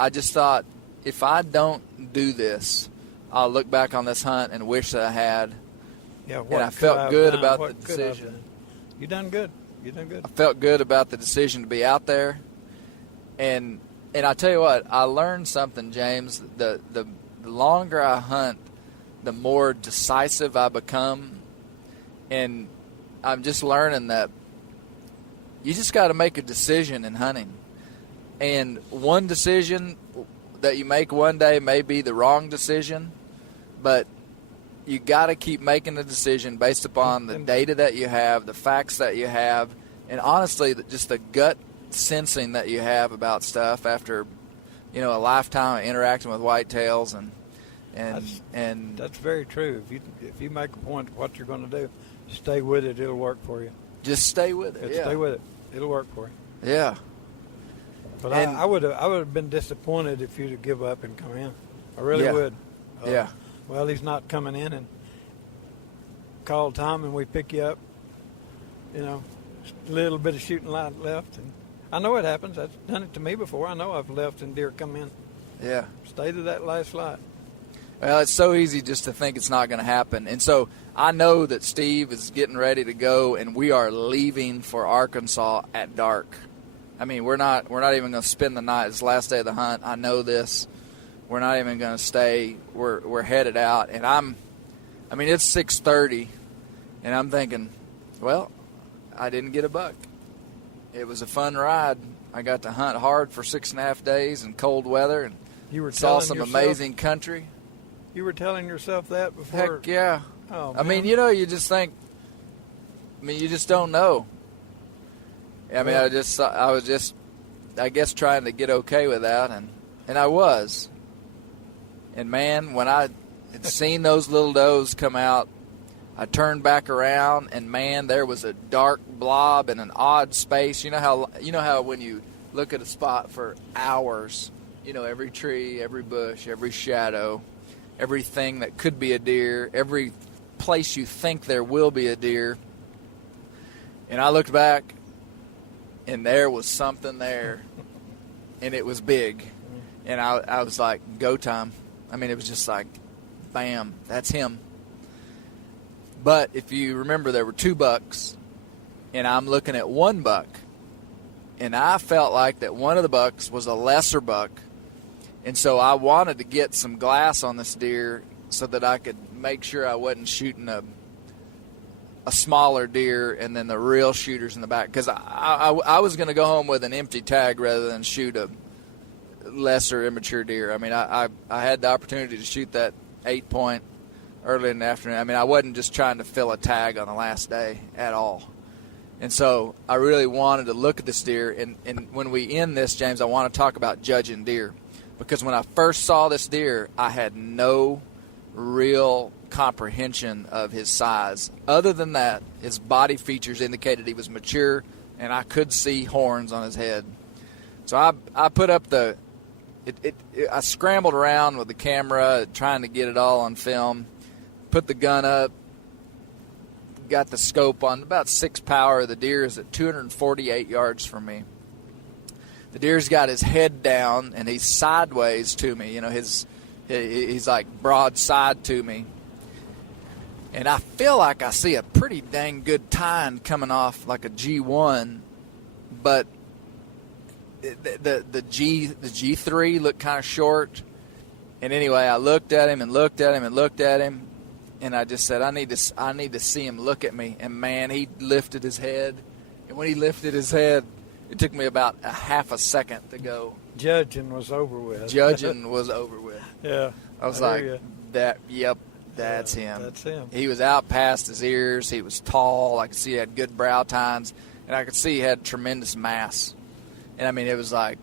I just thought, if I don't do this, I'll look back on this hunt and wish that I had. Yeah, and I felt good about the decision. You done good. You done good. I felt good about the decision to be out there, and I tell you what, I learned something, James. The longer I hunt, the more decisive I become, and I'm just learning that you just got to make a decision in hunting, and one decision that you make one day may be the wrong decision, but you got to keep making the decision based upon the data that you have, the facts that you have, and honestly, just the gut sensing that you have about stuff after, a lifetime of interacting with whitetails and that's very true. If you make a point of what you're going to do, stay with it. It'll work for you. Just stay with it. Stay with it. It'll work for you. Yeah. But I would have been disappointed if you'd have give up and come in. I really would. Yeah. Well, he's not coming in, and call Tom and we pick you up. A little bit of shooting light left, and I know it happens. I've done it to me before. I know I've left and deer come in. Yeah. Stay to that last light. Well, it's so easy just to think it's not going to happen, and so I know that Steve is getting ready to go, and we are leaving for Arkansas at dark. I mean, we're not even going to spend the night. It's the last day of the hunt. I know this. We're not even going to stay. We're headed out, and it's 6:30, and I'm thinking, well, I didn't get a buck. It was a fun ride. I got to hunt hard for 6.5 days in cold weather, and saw some amazing country. You were telling yourself that before? Heck yeah. Oh, I mean, you just think. You just don't know. I mean, I was just, I guess, trying to get okay with that, and I was. And, man, when I had seen those little does come out, I turned back around, and, man, there was a dark blob in an odd space. You know how when you look at a spot for hours, every tree, every bush, every shadow, everything that could be a deer, every place you think there will be a deer. And I looked back, and there was something there, and it was big. And I was like, go time. I mean, it was just like, bam, that's him. But if you remember, there were 2 bucks, and I'm looking at 1 buck, and I felt like that one of the bucks was a lesser buck. And so I wanted to get some glass on this deer so that I could make sure I wasn't shooting a smaller deer and then the real shooters in the back. Because I was going to go home with an empty tag rather than shoot a lesser immature deer. I mean, I had the opportunity to shoot that 8-point early in the afternoon. I mean, I wasn't just trying to fill a tag on the last day at all. And so I really wanted to look at this deer. And when we end this, James, I want to talk about judging deer. Because when I first saw this deer, I had no real comprehension of his size. Other than that, his body features indicated he was mature, and I could see horns on his head. So I put up I scrambled around with the camera, trying to get it all on film, put the gun up, got the scope on, about 6 power. The deer is at 248 yards from me. The deer's got his head down, and he's sideways to me. He's like broadside to me. And I feel like I see a pretty dang good tine coming off like a G1, but the G3 looked kind of short. And anyway, I looked at him and looked at him and looked at him, and I just said, I need to see him look at me. And man, he lifted his head. And when he lifted his head, it took me about a half a second to go. Judging was over with. Judging was over with. Yeah. I was like, that's him. That's him. He was out past his ears. He was tall. I could see he had good brow tines, and I could see he had tremendous mass. And I mean, it was like,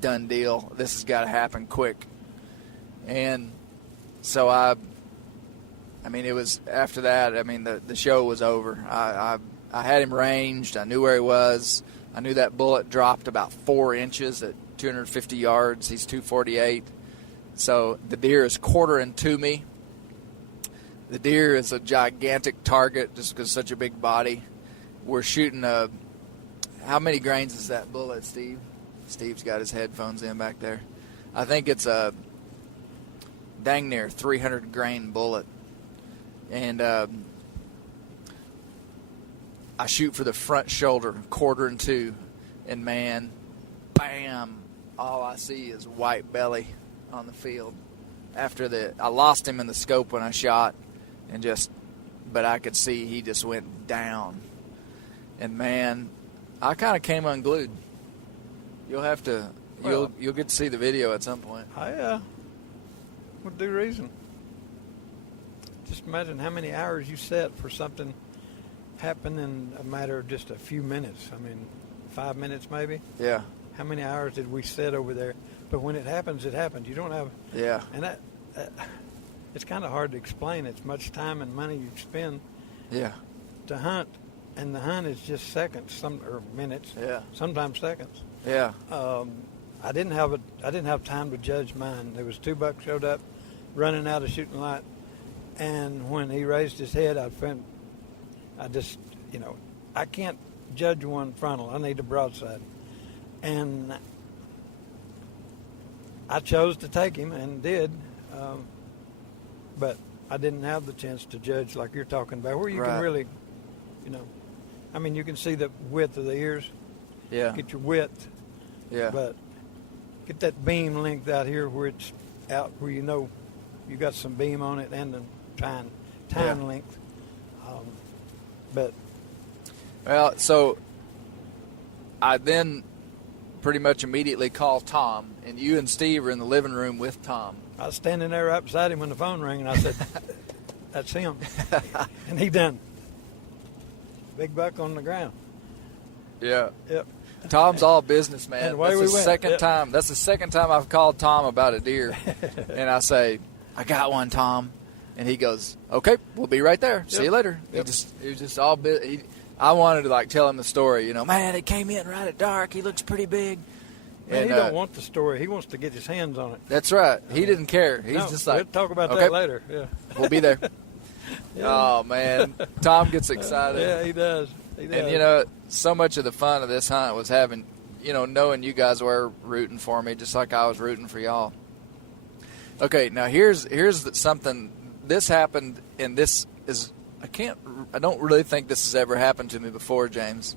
done deal. This has got to happen quick. And so I mean, it was after that. I mean, the show was over. I had him ranged. I knew where he was. I knew that bullet dropped about 4 inches at 250 yards. He's 248. So the deer is quartering to me. The deer is a gigantic target just because such a big body. We're shooting how many grains is that bullet, Steve? Steve's got his headphones in back there. I think it's a dang near 300 grain bullet. And I shoot for the front shoulder, quartering to, and man, bam, all I see is white belly on the field. I lost him in the scope when I shot, but I could see he just went down. And man, I kind of came unglued. You'll get to see the video at some point. With due reason. Just imagine how many hours you set for something happen in a matter of just a few minutes. I mean, 5 minutes maybe. Yeah. How many hours did we sit over there? But when it happens, it happens. You don't have. Yeah. And that it's kind of hard to explain. It's much time and money you spend. Yeah. To hunt, and the hunt is just seconds, or minutes. Yeah. Sometimes seconds. Yeah. I didn't have time to judge mine. There was 2 bucks showed up, running out of shooting light, and when he raised his head, I can't judge one frontal. I need a broadside. And I chose to take him and did, but I didn't have the chance to judge like you're talking about, where you can really, I mean, you can see the width of the ears. Yeah. Get your width. Yeah. But get that beam length out here where it's out, where you know you got some beam on it and the tine length. Well, so I then pretty much immediately called Tom, and you and Steve were in the living room with Tom. I was standing there right beside him when the phone rang, and I said, "That's him," and he done. Big buck on the ground. Yeah. Yep. Tom's all business, man. And away That's we the went. second Yep. time. That's the second time I've called Tom about a deer, and I say, "I got one, Tom," and he goes, "Okay, we'll be right there. See you later." Yep. He was just all I wanted to tell him the story. Man, it came in right at dark. He looks pretty big, Man, And, he don't want the story. He wants to get his hands on it. That's right. He didn't care. He's No, just like, we'll talk about okay, that later. Yeah. we'll be there. Yeah. Oh, man. Tom gets excited. Yeah, he does. He does. And, you know, so much of the fun of this hunt was having, you know, knowing you guys were rooting for me just like I was rooting for y'all. Okay, now here's something. This happened, and this is, I don't really think this has ever happened to me before, James.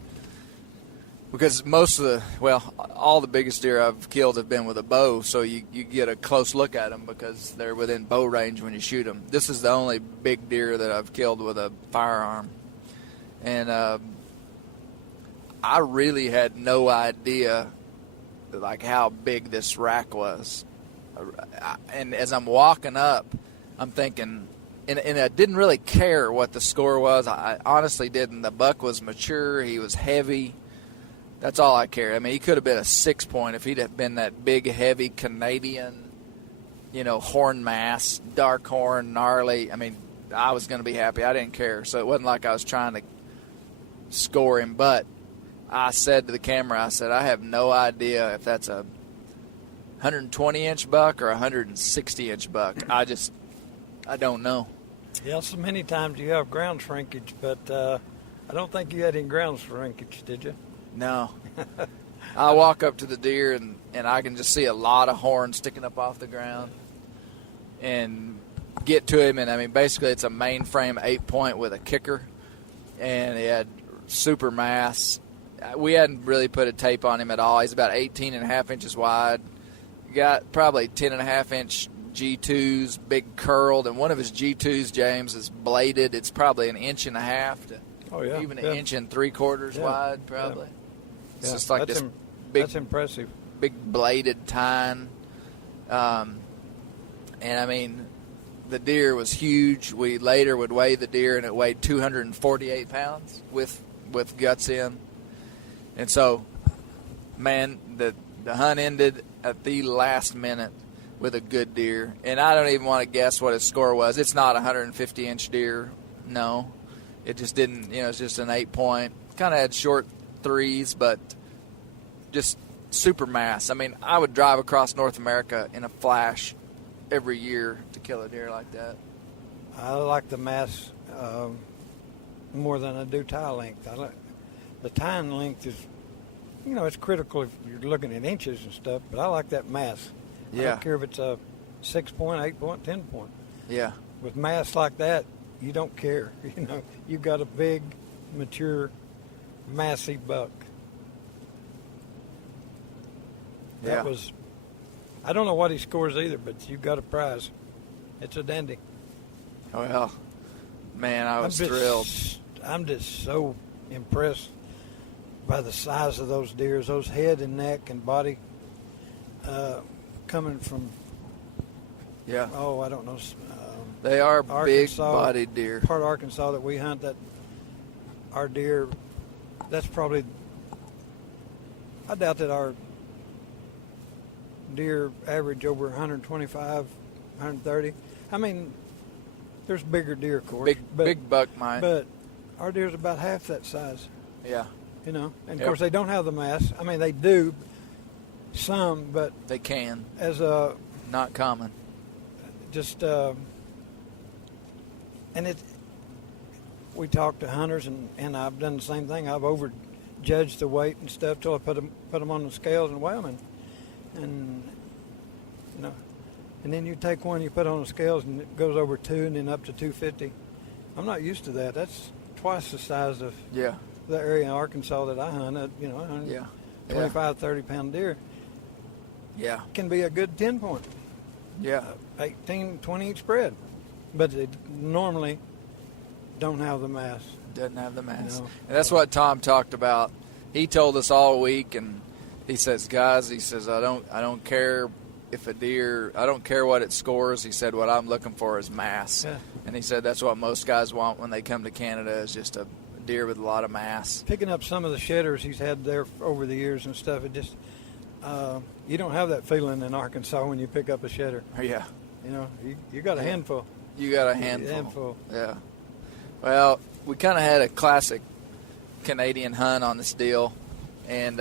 Because all the biggest deer I've killed have been with a bow, so you get a close look at them because they're within bow range when you shoot them. This is the only big deer that I've killed with a firearm. And I really had no idea like how big this rack was. And as I'm walking up, I'm thinking, and I didn't really care what the score was. I honestly didn't. The buck was mature. He was heavy. That's all I cared. I mean, he could have been a 6-point if he'd have been that big, heavy Canadian, you know, horn mass, dark horn, gnarly. I mean, I was going to be happy. I didn't care. So it wasn't like I was trying to score him. But I said to the camera, I said, I have no idea if that's a 120-inch buck or a 160-inch buck. I don't know. Yeah, so many times you have ground shrinkage, but I don't think you had any ground shrinkage, did you? No. I walk up to the deer, and I can just see a lot of horn sticking up off the ground and get to him. And, I mean, basically it's a mainframe 8-point with a kicker, and he had super mass. We hadn't really put a tape on him at all. He's about 18.5 inches wide. Got probably 10.5-inch G2s, big curled, and one of his G2s, James, is bladed. It's probably 1.5 inches to even 1 3/4 wide, probably. Yeah. It's just like that's this big, that's impressive. big bladed tine. And I mean, the deer was huge. We later would weigh the deer, and it weighed 248 pounds with guts in. And so, man, the hunt ended at the last minute with a good deer. And I don't even want to guess what his score was. It's not a 150-inch deer. No. It just didn't, you know, it's just an 8-point. Kind of had short threes, but just super mass. I mean, I would drive across North America in a flash every year to kill a deer like that. I like the mass more than I do tie length. The tine length is, you know, it's critical if you're looking at inches and stuff, but I like that mass. Yeah. I don't care if it's a 6-point, 8-point, 10-point. Yeah. With mass like that, you don't care. You know, you've got a big, mature, massive buck. That was, I don't know what he scores either, but you got a prize. It's a dandy. Well, man, I was thrilled. I'm just so impressed by the size of those deers, those head and neck and body coming from, Yeah. oh, I don't know. They are Arkansas, big-bodied deer. Part of Arkansas that we hunt, that our deer, that's probably, I doubt that our deer average over 125, 130. I mean, there's bigger deer, of course. Big buck might. But our deer's about half that size. Yeah. You know, and of Yep. course they don't have the mass. I mean, they do some, but They can. as a Not common. just and it. We talk to hunters, and I've done the same thing. I've overjudged the weight and stuff till I put them on the scales and weigh them, and you know, and then you take one, you put it on the scales, and it goes over 2 and then up to 250. I'm not used to that. That's twice the size of Yeah. the area in Arkansas that I hunt. You know, 25, 30-pound deer Yeah. can be a good 10-point, Yeah. 18, 20-inch spread, but they normally don't have the mass. Doesn't have the mass. No. And that's what Tom talked about. He told us all week, and he says, guys, he says, I don't care if a deer, I don't care what it scores. He said, what I'm looking for is mass. Yeah. And he said that's what most guys want when they come to Canada, is just a deer with a lot of mass. Picking up some of the shedders he's had there over the years and stuff, it just you don't have that feeling in Arkansas when you pick up a shedder. Yeah. You know, you got a handful. You got a handful. Handful. Yeah. Well, we kind of had a classic Canadian hunt on this deal, and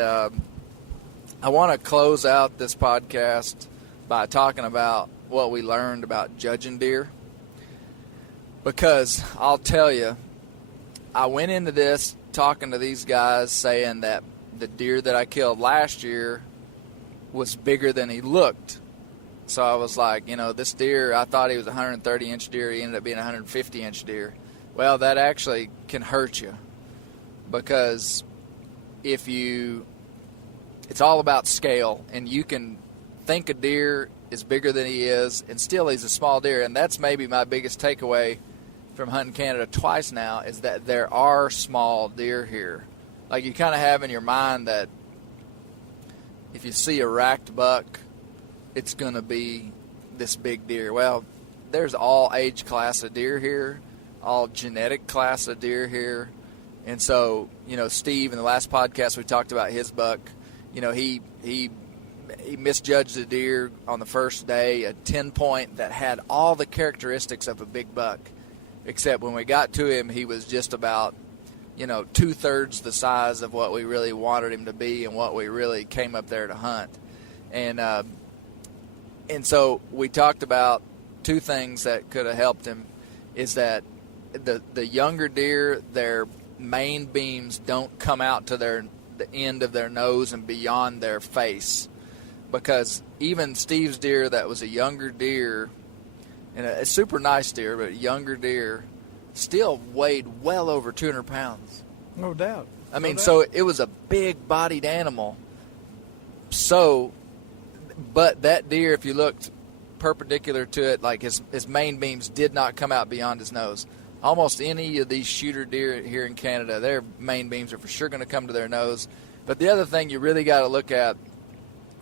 I want to close out this podcast by talking about what we learned about judging deer. Because I'll tell you, I went into this talking to these guys saying that the deer that I killed last year was bigger than he looked. So I was like, this deer, I thought he was a 130-inch deer. He ended up being a 150-inch deer. Well, that actually can hurt you because it's all about scale, and you can think a deer is bigger than he is, and still he's a small deer. And that's maybe my biggest takeaway from hunting Canada twice now, is that there are small deer here. Like, you kind of have in your mind that if you see a racked buck, it's going to be this big deer. Well, there's all age class of deer here, all genetic class of deer here. And so, Steve, in the last podcast we talked about his buck. He misjudged a deer on the first day, a 10-point that had all the characteristics of a big buck, except when we got to him, he was just about, 2/3 the size of what we really wanted him to be and what we really came up there to hunt. And so we talked about two things that could have helped him, is that the younger deer, their main beams don't come out to the end of their nose and beyond their face. Because even Steve's deer that was a younger deer, and a super nice deer, but a younger deer, still weighed well over 200 pounds. No doubt. I mean, so it was a big-bodied animal. So, but that deer, if you looked perpendicular to it, like his main beams did not come out beyond his nose. Almost any of these shooter deer here in Canada, their main beams are for sure going to come to their nose. But the other thing you really got to look at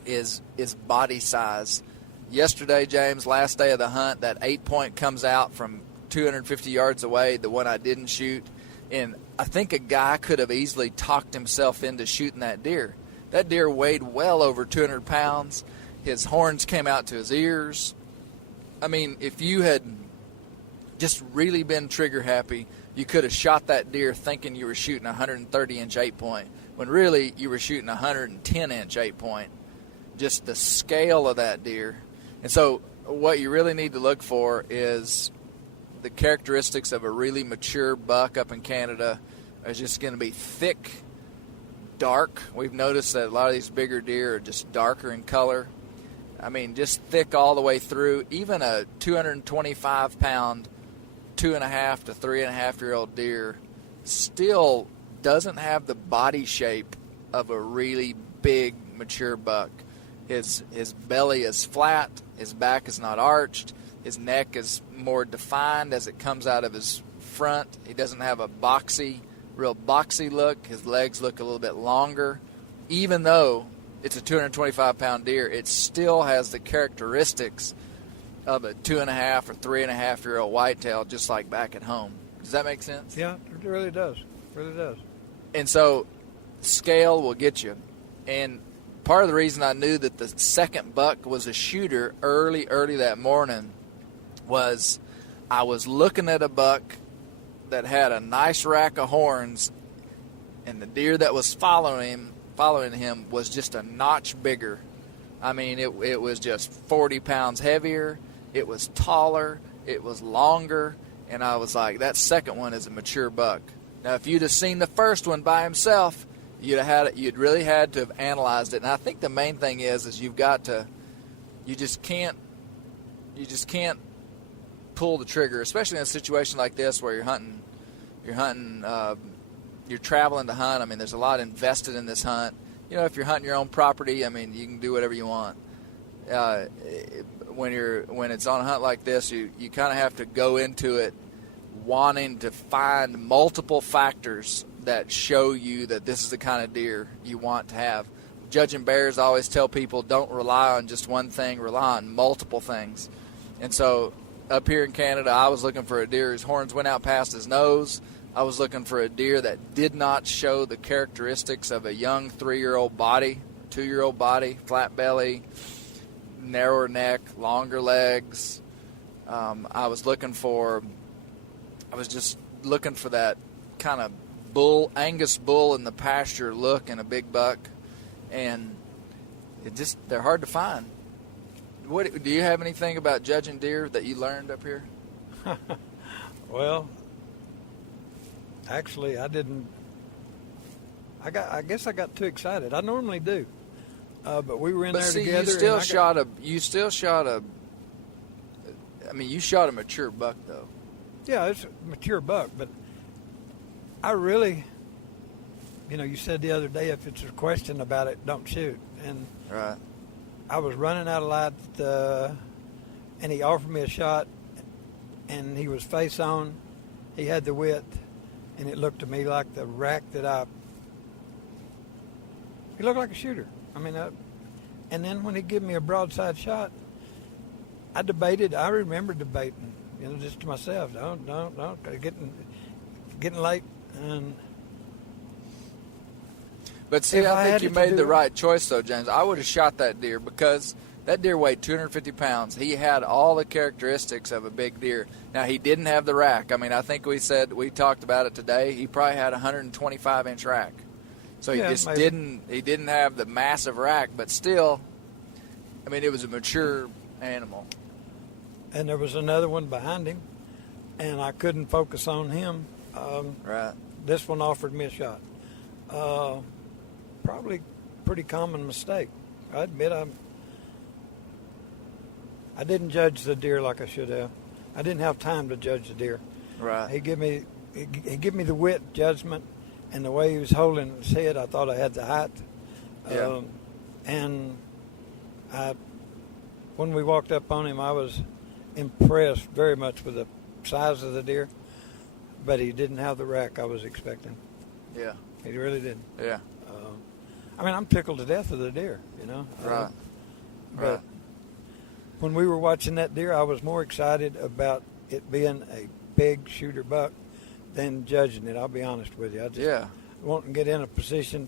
is body size. Yesterday, James, last day of the hunt, that 8-point comes out from 250 yards away, the one I didn't shoot. And I think a guy could have easily talked himself into shooting that deer. That deer weighed well over 200 pounds. His horns came out to his ears. I mean, if you had just really been trigger happy, you could have shot that deer thinking you were shooting a 130-inch 8-point, when really you were shooting a 110-inch 8-point. Just the scale of that deer. And so what you really need to look for is the characteristics of a really mature buck up in Canada is just going to be thick, dark. We've noticed that a lot of these bigger deer are just darker in color. I mean, just thick all the way through. Even a 225-pound, 2.5 to 3.5-year-old deer still doesn't have the body shape of a really big, mature buck. His belly is flat. His back is not arched. His neck is more defined as it comes out of his front. He doesn't have a real boxy look. His legs look a little bit longer. Even though it's a 225-pound deer, it still has the characteristics of a 2.5 or 3.5-year-old whitetail, just like back at home. Does that make sense? Yeah, it really does. It really does. And so scale will get you. And part of the reason I knew that the second buck was a shooter early that morning was I was looking at a buck that had a nice rack of horns, and the deer that was following him was just a notch bigger. I mean, it was just 40 pounds heavier. It was taller. It was longer. And I was like, that second one is a mature buck. Now, if you'd have seen the first one by himself, you'd really had to have analyzed it. And I think the main thing is you just can't pull the trigger, especially in a situation like this where you're traveling to hunt. I mean, there's a lot invested in this hunt. If you're hunting your own property, I mean, you can do whatever you want. When it's on a hunt like this, you kind of have to go into it wanting to find multiple factors that show you that this is the kind of deer you want to have. Judging bears, I always tell people, don't rely on just one thing, rely on multiple things. And so up here in Canada, I was looking for a deer whose horns went out past his nose. I was looking for a deer that did not show the characteristics of a young 3-year-old body, 2-year-old body, flat belly, narrower neck, longer legs. I was just looking for that kind of Angus bull in the pasture look in a big buck. And they're hard to find. What do you have anything about judging deer that you learned up here? Well, actually, I didn't. I guess I got too excited. I normally do, but we were in there together. You still shot a. I mean, you shot a mature buck though. Yeah, it's a mature buck, but I really, you said the other day if it's a question about it, don't shoot. And right. I was running out of light, and he offered me a shot, and he was face on. He had the width, and it looked to me like the rack that he looked like a shooter. I mean, and then when he gave me a broadside shot, I debated. I remember debating, just to myself. Don't, getting late. And but see, I think you made the right choice, though, James. I would have shot that deer because that deer weighed 250 pounds. He had all the characteristics of a big deer. Now, he didn't have the rack. I mean, I think we talked about it today. He probably had a 125-inch rack. So he just didn't have the massive rack, but still, I mean, it was a mature animal. And there was another one behind him, and I couldn't focus on him. Right. This one offered me a shot. Probably pretty common mistake. I admit I didn't judge the deer like I should have. I didn't have time to judge the deer. Right. He gave me the width judgment, and the way he was holding his head, I thought I had the height. Yeah. And when we walked up on him, I was impressed very much with the size of the deer, but he didn't have the rack I was expecting. Yeah. He really didn't. Yeah. I mean, I'm tickled to death of the deer, Right. But when we were watching that deer, I was more excited about it being a big shooter buck than judging it. I'll be honest with you. I just want to get in a position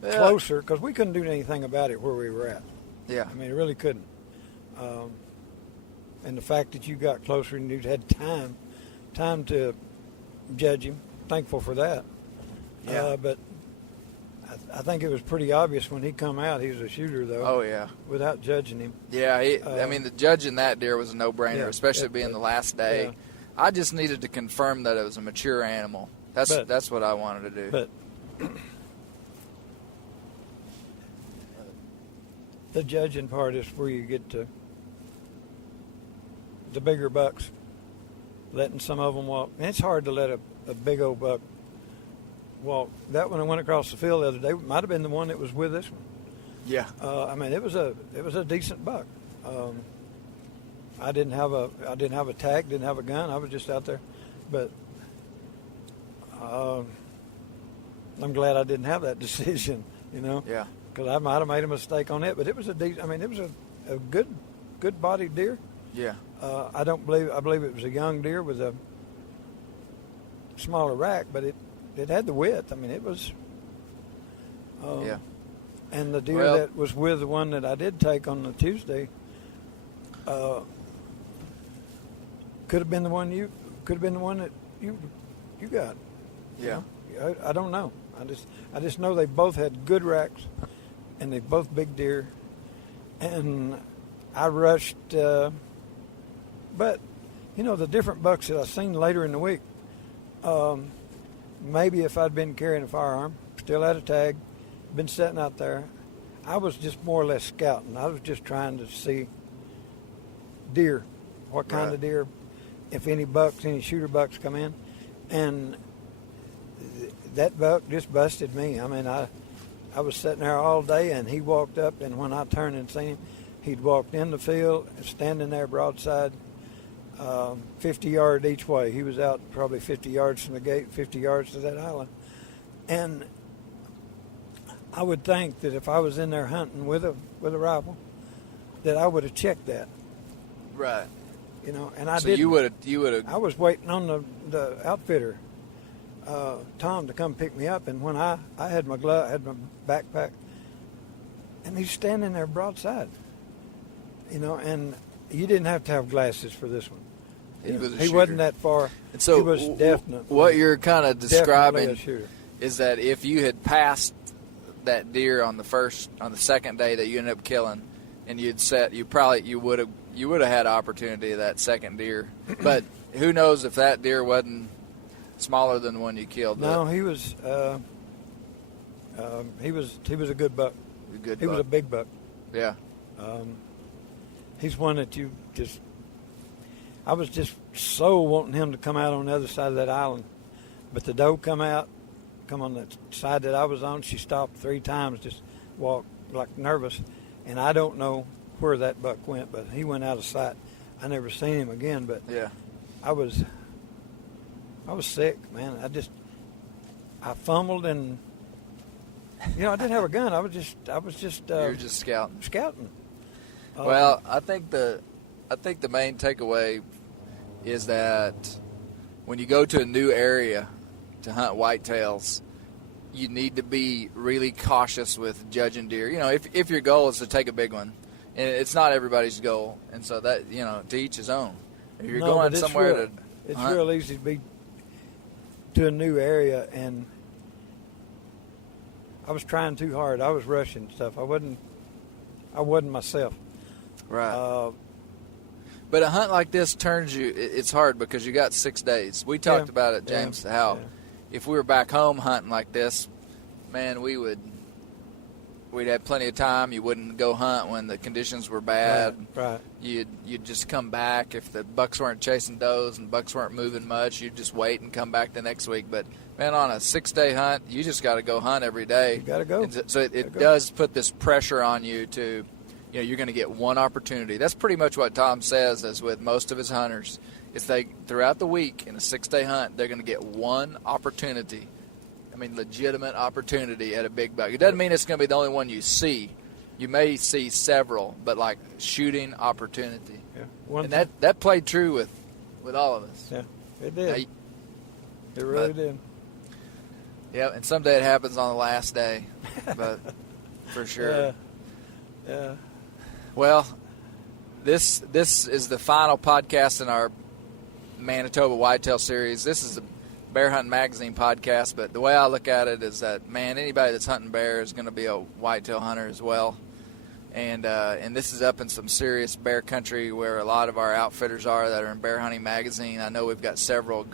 closer because we couldn't do anything about it where we were at. Yeah. I mean, it really couldn't. And the fact that you got closer and you had time to judge him, thankful for that. Yeah. But I think it was pretty obvious when he come out, he was a shooter, though. Oh, yeah. Without judging him. Yeah, I mean, the judging that deer was a no-brainer, especially being the last day. Yeah. I just needed to confirm that it was a mature animal. That's what I wanted to do. But the judging part is where you get to the bigger bucks, letting some of them walk. And it's hard to let a big old buck walk. That one I went across the field the other day might have been the one that was with this one. Yeah. I mean, it was a decent buck. I didn't have a tag, didn't have a gun. I was just out there, but I'm glad I didn't have that decision. Yeah. Because I might have made a mistake on it. But it was it was a good bodied deer. Yeah. I believe it was a young deer with a smaller rack, but it had the width. I mean, it was. Yeah. And the deer that was with the one that I did take on the Tuesday, could have been the one that you got. Yeah. I don't know. I just know they both had good racks, and they both big deer, and I rushed. But the different bucks that I seen later in the week. Maybe if I'd been carrying a firearm, still had a tag, been sitting out there, I was just more or less scouting. I was just trying to see deer, what kind of deer, if any shooter bucks come in. And that buck just busted me. I mean, I was sitting there all day, and he walked up, and when I turned and seen him, he'd walked in the field, standing there broadside, 50 yards each way. He was out probably 50 yards from the gate, 50 yards to that island. And I would think that if I was in there hunting with a rifle, that I would have checked that. Right. And I so didn't. You would have. I was waiting on the outfitter, Tom, to come pick me up. And when I had my glove, I had my backpack, and he's standing there broadside. And you didn't have to have glasses for this one. He wasn't that far. And so he was definitely. What you're kind of describing a shooter. is that if you had passed that deer on the second day that you ended up killing, and you would have had opportunity of that second deer. But who knows if that deer wasn't smaller than the one you killed? No, he was a good buck. He was a big buck. Yeah. He's one that I was just so wanting him to come out on the other side of that island. But the doe come on the side that I was on. She stopped 3 times, just walked like nervous. And I don't know where that buck went, but he went out of sight. I never seen him again, but yeah. I was sick, man. I fumbled, and I didn't have a gun. I was just you were just scouting. Scouting. Well, I think the main takeaway is that when you go to a new area to hunt whitetails, you need to be really cautious with judging deer. If your goal is to take a big one, and it's not everybody's goal, and so that to each his own. If you're going somewhere it's hunt, real easy to be to a new area, and I was trying too hard. I was rushing stuff. I wasn't myself. Right. But a hunt like this turns you. It's hard because you got 6 days. We talked about it, James. How if we were back home hunting like this, man, we'd have plenty of time. You wouldn't go hunt when the conditions were bad. Right. You'd just come back if the bucks weren't chasing does and bucks weren't moving much. You'd just wait and come back the next week. But man, on a 6-day hunt, you just got to go hunt every day. You got to go. And so it does put this pressure on you to. You're going to get one opportunity. That's pretty much what Tom says, as with most of his hunters. Is throughout the week in a 6-day hunt, they're going to get one opportunity. I mean, legitimate opportunity at a big buck. It doesn't mean it's going to be the only one you see. You may see several, but like shooting opportunity. Yeah. And that played true with all of us. Yeah, it did. It really did. Yeah, and someday it happens on the last day, but for sure. Yeah. Well, this is the final podcast in our Manitoba Whitetail series. This is the Bear Hunting Magazine podcast, but the way I look at it is that, man, anybody that's hunting bear is going to be a whitetail hunter as well. And this is up in some serious bear country where a lot of our outfitters are that are in Bear Hunting Magazine. I know we've got several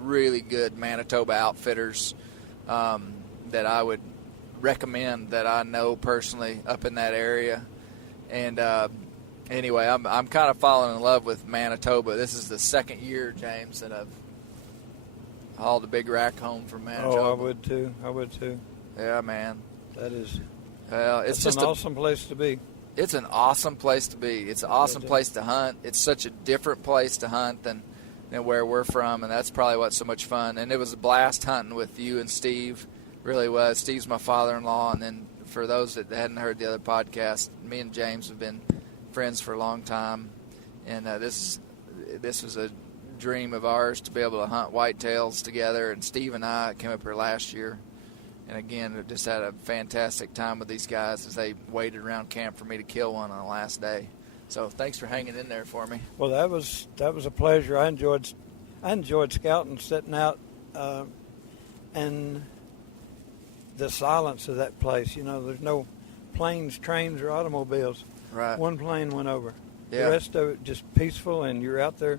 really good Manitoba outfitters that I would recommend that I know personally up in that area. And anyway, I'm kind of falling in love with Manitoba. This is the second year, James, that I've hauled a big rack home from Manitoba. Oh, I would too. Yeah, man. That is. Well, it's just an awesome place to be. It's an awesome place to be. It's an awesome place to hunt. It's such a different place to hunt than where we're from, and that's probably what's so much fun. And it was a blast hunting with you and Steve. Really was. Steve's my father-in-law, and then for those that hadn't heard the other podcast, me and James have been friends for a long time, and this was a dream of ours to be able to hunt whitetails together. And Steve and I came up here last year, and again, just had a fantastic time with these guys as they waited around camp for me to kill one on the last day. So thanks for hanging in there for me. Well, that was a pleasure. I enjoyed scouting, sitting out, and the silence of that place. There's no planes, trains, or automobiles. Right. One plane went over. Yeah. The rest of it just peaceful, and you're out there.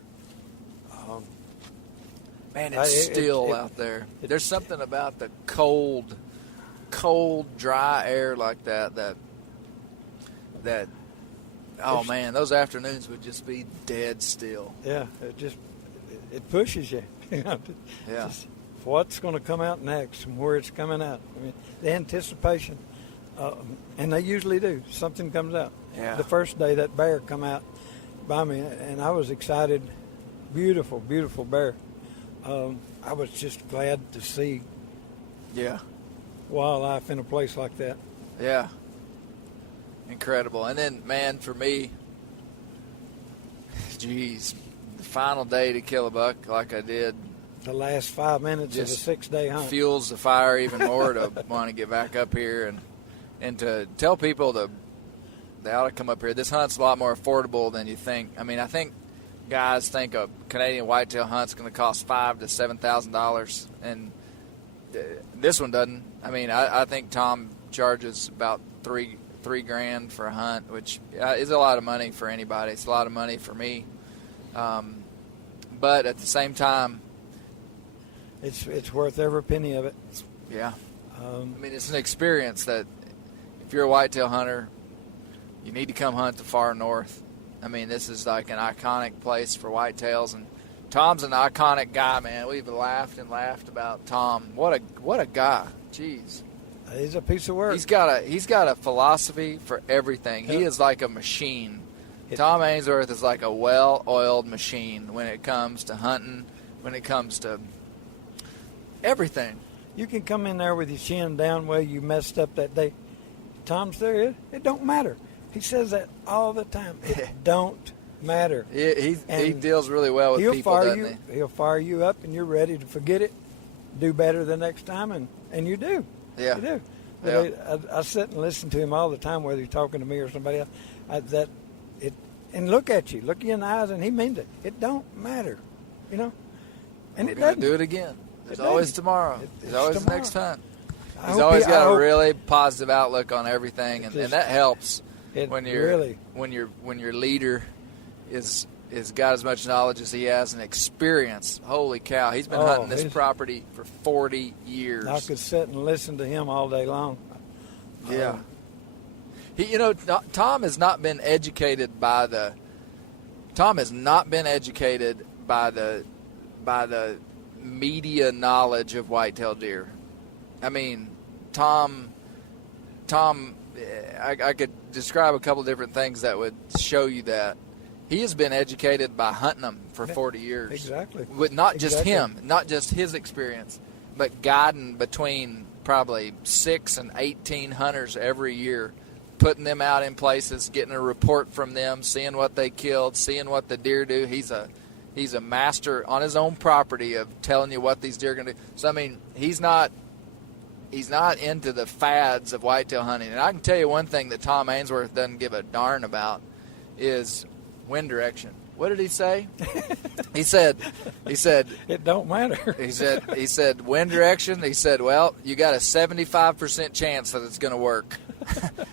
Man, it's still out there. There's something about the cold, dry air like that. Man, those afternoons would just be dead still. Yeah, it pushes you. Yeah. Just what's going to come out next and where it's coming out. I mean, the anticipation, and they usually do. Something comes out. Yeah. The first day that bear come out by me, and I was excited. Beautiful, beautiful bear. I was just glad to see wildlife in a place like that. Yeah. Incredible. And then, man, for me, the final day to kill a buck like I did. The last 5 minutes of a 6-day hunt. Fuels the fire even more to want to get back up here and to tell people they ought to come up here. This hunt's a lot more affordable than you think. I mean, I think guys think a Canadian whitetail hunt's going to cost $5,000 to $7,000, and this one doesn't. I mean, I think Tom charges about three grand for a hunt, which is a lot of money for anybody. It's a lot of money for me. But at the same time, it's worth every penny of it. Yeah. I mean, it's an experience that if you're a whitetail hunter, you need to come hunt the far north. I mean, this is like an iconic place for whitetails, and Tom's an iconic guy, man. We've laughed and laughed about Tom. What a guy. Jeez. He's a piece of work. He's got a philosophy for everything. He is like a machine. Tom Ainsworth is like a well-oiled machine when it comes to hunting, when it comes to everything. You can come in there with your chin down where you messed up that day. Tom's there. It don't matter. He says that all the time. It don't matter. He deals really well with people, doesn't he? He'll fire you up, and you're ready to forget it, do better the next time, and you do. Yeah. You do. Yeah. But I sit and listen to him all the time, whether he's talking to me or somebody else. And look at you. Look you in the eyes, and he means it. It don't matter, you know. And We're it going doesn't. to do it again. There's always tomorrow. There's always tomorrow. the next hunt. I He's hope always he- got I a hope- really positive outlook on everything, and that helps It when really- when your leader is got as much knowledge as he has and experience. Holy cow, he's been hunting this property for 40 years. I could sit and listen to him all day long. Yeah. Tom has not been educated by the media knowledge of whitetail deer. I mean, Tom, I could describe a couple different things that would show you that. He has been educated by hunting them for 40 years. Exactly. But not just Exactly. him, not just his experience, but guiding between probably 6 and 18 hunters every year, putting them out in places, getting a report from them, seeing what they killed, seeing what the deer do. He's a master on his own property of telling you what these deer are going to do. So, I mean, he's not into the fads of whitetail hunting. And I can tell you one thing that Tom Ainsworth doesn't give a darn about is wind direction. What did he say? He said It don't matter. he said wind direction. He said, well, you got a 75% chance that it's going to work.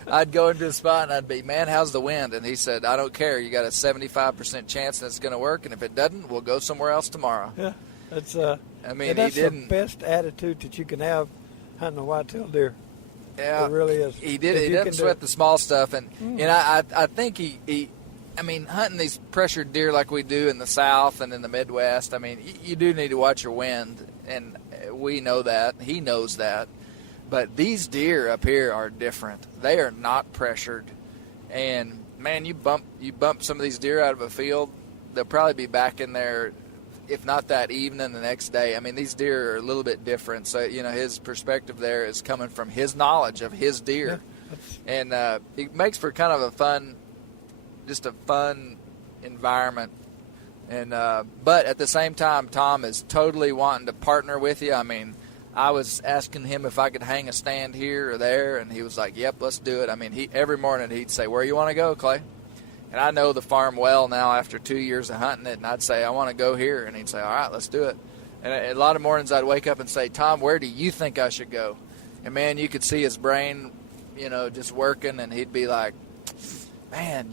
I'd go into a spot and I'd be, man, how's the wind? And he said, I don't care. You got a 75% chance that it's going to work, and if it doesn't, we'll go somewhere else tomorrow. Yeah, that's he didn't. the best attitude that you can have hunting a whitetail deer. Yeah, It really is. He If did. He you doesn't can do sweat it. the small stuff, and I think he. I mean, hunting these pressured deer like we do in the South and in the Midwest, I mean, you do need to watch your wind, and we know that. He knows that. But these deer up here are different. They are not pressured. And, man, you bump some of these deer out of a field, they'll probably be back in there, if not that evening, the next day. I mean, these deer are a little bit different. So, his perspective there is coming from his knowledge of his deer. Yeah, And it makes for kind of a fun environment. And but at the same time, Tom is totally wanting to partner with you. I mean, I was asking him if I could hang a stand here or there, and he was like, yep, let's do it. I mean, every morning he'd say, where you want to go, Clay? And I know the farm well now after 2 years of hunting it, and I'd say, I want to go here. And he'd say, all right, let's do it. And a lot of mornings I'd wake up and say, Tom, where do you think I should go? And, man, you could see his brain, just working, and he'd be like, man,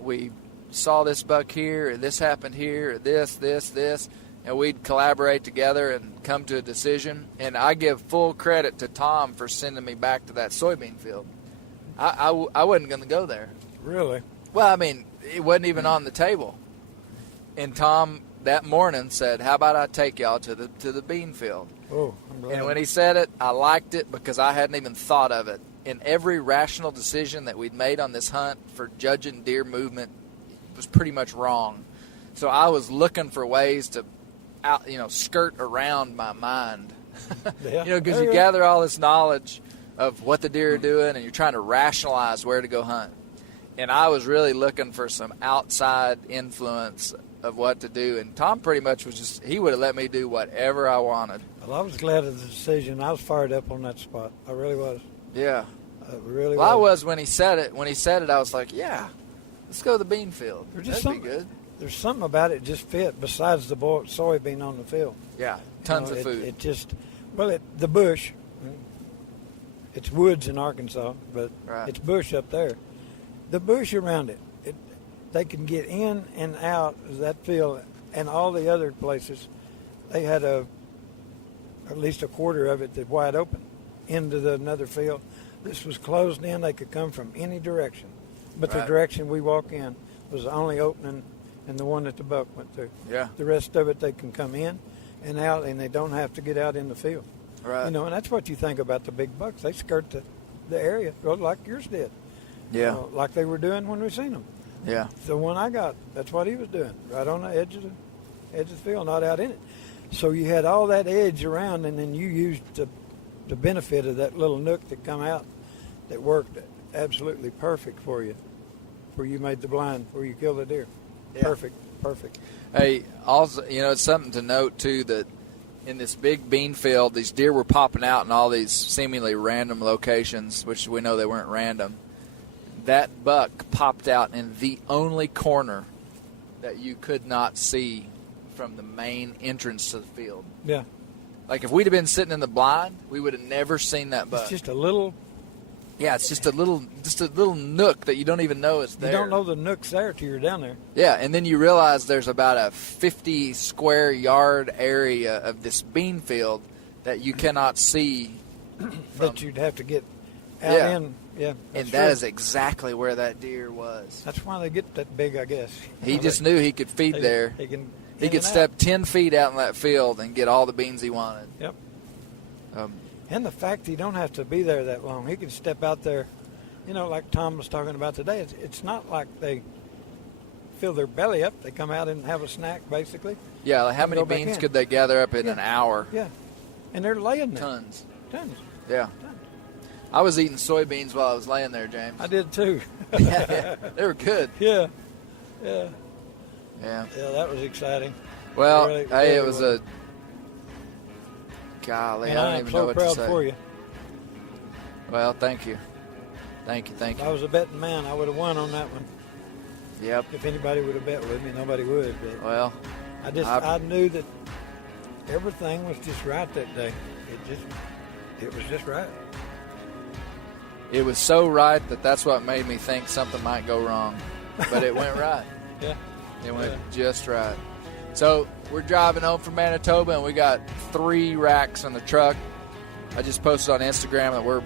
we saw this buck here, or this happened here, or this, and we'd collaborate together and come to a decision. And I give full credit to Tom for sending me back to that soybean field. I wasn't going to go there. Really? Well, I mean, it wasn't even on the table. And Tom that morning said, how about I take y'all to the bean field? Oh, I'm glad. And when he said it, I liked it because I hadn't even thought of it. And every rational decision that we'd made on this hunt for judging deer movement was pretty much wrong. So I was looking for ways to skirt around my mind. Yeah. Because you gather all this knowledge of what the deer are doing, and you're trying to rationalize where to go hunt. And I was really looking for some outside influence of what to do. And Tom pretty much was he would have let me do whatever I wanted. Well, I was glad of the decision. I was fired up on that spot. I really was. Yeah. I really Well, I was. was when he said it. When he said it, I was like, yeah, let's go to the bean field. There's That'd be good. There's something about it just fit besides the soybean on the field. Yeah, tons of it, food. It just, the bush, It's woods in Arkansas, but Right. it's bush up there. The bush around it, they can get in and out of that field, and all the other places, they had at least a quarter of it that wide open into another field. This was closed in. They could come from any direction, but the Right. direction we walk in was the only opening, and the one that the buck went through. Yeah. The rest of it, they can come in and out, and they don't have to get out in the field. Right. You know, and that's what you think about the big bucks. They skirt the area, like yours did. Yeah. Like they were doing when we seen them. Yeah. The one I got, that's what he was doing, right on the edge of the field, not out in it. So you had all that edge around, and then you used the benefit of that little nook that come out that worked absolutely perfect for you, where you made the blind, where you killed the deer. Yeah. Perfect. Hey, also, it's something to note, too, that in this big bean field, these deer were popping out in all these seemingly random locations, which we know they weren't random. That buck popped out in the only corner that you could not see from the main entrance to the field. Yeah. Like, if we'd have been sitting in the blind, we would have never seen that buck. It's just a little. Yeah, it's just a little nook that you don't even know is there. You don't know the nook's there till you're down there. Yeah, and then you realize there's about a 50 square yard area of this bean field that you cannot see. That you'd have to get out Yeah. in. Yeah. And that's that true. is exactly where that deer was. That's why they get that big, I guess. He just knew he could feed there. He can. He in could and step out. 10 feet out in that field and get all the beans he wanted. Yep. Um, And the fact he don't have to be there that long. He can step out there, like Tom was talking about today. It's not like they fill their belly up. They come out and have a snack, basically. yeah, like how And many go back beans in. could they gather up in Yeah. an hour? Yeah. And they're laying there. Tons. Tons. Yeah. I was eating soybeans while I was laying there, James. I did too. Yeah, they were good. Yeah. Yeah. Yeah, that was exciting. Well, Really- hey, it really was was. golly, And I I don't am even so know what to proud say. for you. Well, thank you. Thank If I you. was a betting man, I would have won on that one. Yep. If anybody would have bet with me, nobody would. But Well, I knew that everything was just right that day. It was just right. it was so right that's what made me think something might go wrong. But it went right. Yeah. It went just right. So we're driving home from Manitoba, and we got 3 racks in the truck. I just posted on Instagram that we're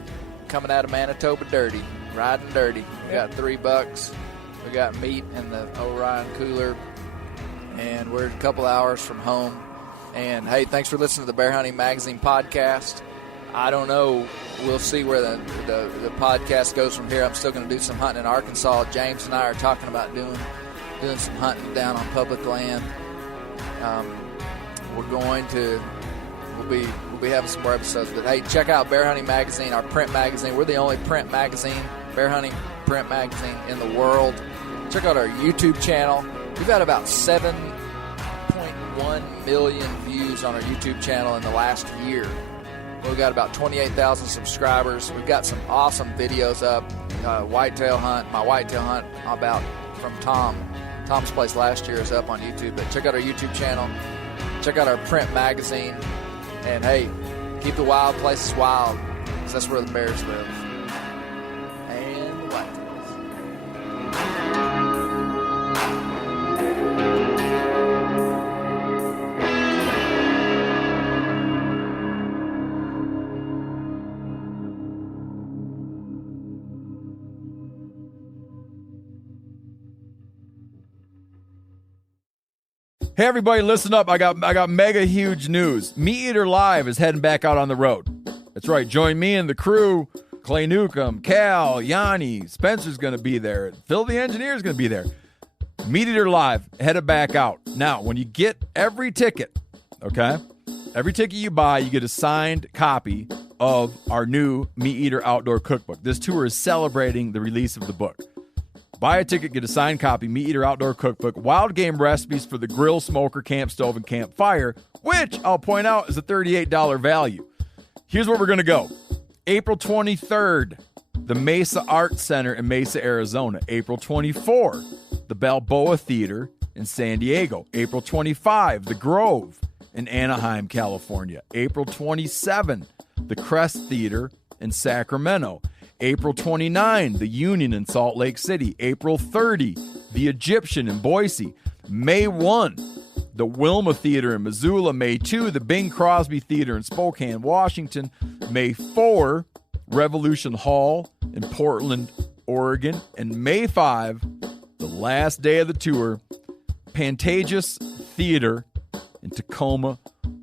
coming out of Manitoba dirty, riding dirty. We got 3 bucks. We got meat in the Orion cooler, and we're a couple hours from home. And, hey, thanks for listening to the Bear Hunting Magazine podcast. I don't know. We'll see where the podcast goes from here. I'm still going to do some hunting in Arkansas. James and I are talking about doing some hunting down on public land. We'll be having some more episodes. But hey, check out Bear Hunting Magazine, our print magazine. We're the only print magazine, bear hunting print magazine in the world. Check out our YouTube channel. We've had about 7.1 million views on our YouTube channel in the last year. We've got about 28,000 subscribers. We've got some awesome videos up. Whitetail hunt, my whitetail hunt from Tom's place last year is up on YouTube. But check out our YouTube channel. Check out our print magazine. And hey, keep the wild places wild, because that's where the bears live. And the whitetails. Hey everybody, listen up. I got mega huge news. Meat Eater Live is heading back out on the road. That's right. Join me and the crew. Clay Newcomb, Cal, Yanni, Spencer's going to be there. Phil the engineer is going to be there. Meat Eater Live headed back out. Now, when you get every ticket, okay? Every ticket you buy, you get a signed copy of our new Meat Eater Outdoor Cookbook. This tour is celebrating the release of the book. Buy a ticket, get a signed copy, Meat Eater Outdoor Cookbook, wild game recipes for the grill, smoker, camp stove, and campfire, which I'll point out is a $38 value. Here's where we're going to go. April 23rd, the Mesa Art Center in Mesa, Arizona. April 24th, the Balboa Theater in San Diego. April 25, the Grove in Anaheim, California. April 27, the Crest Theater in Sacramento. April 29, the Union in Salt Lake City. April 30, the Egyptian in Boise. May 1, the Wilma Theater in Missoula. May 2, the Bing Crosby Theater in Spokane, Washington. May 4, Revolution Hall in Portland, Oregon. And May 5, the last day of the tour, Pantages Theater in Tacoma,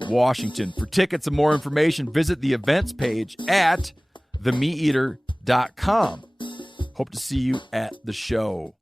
Washington. For tickets and more information, visit the events page at themeateater.com. Hope to see you at the show.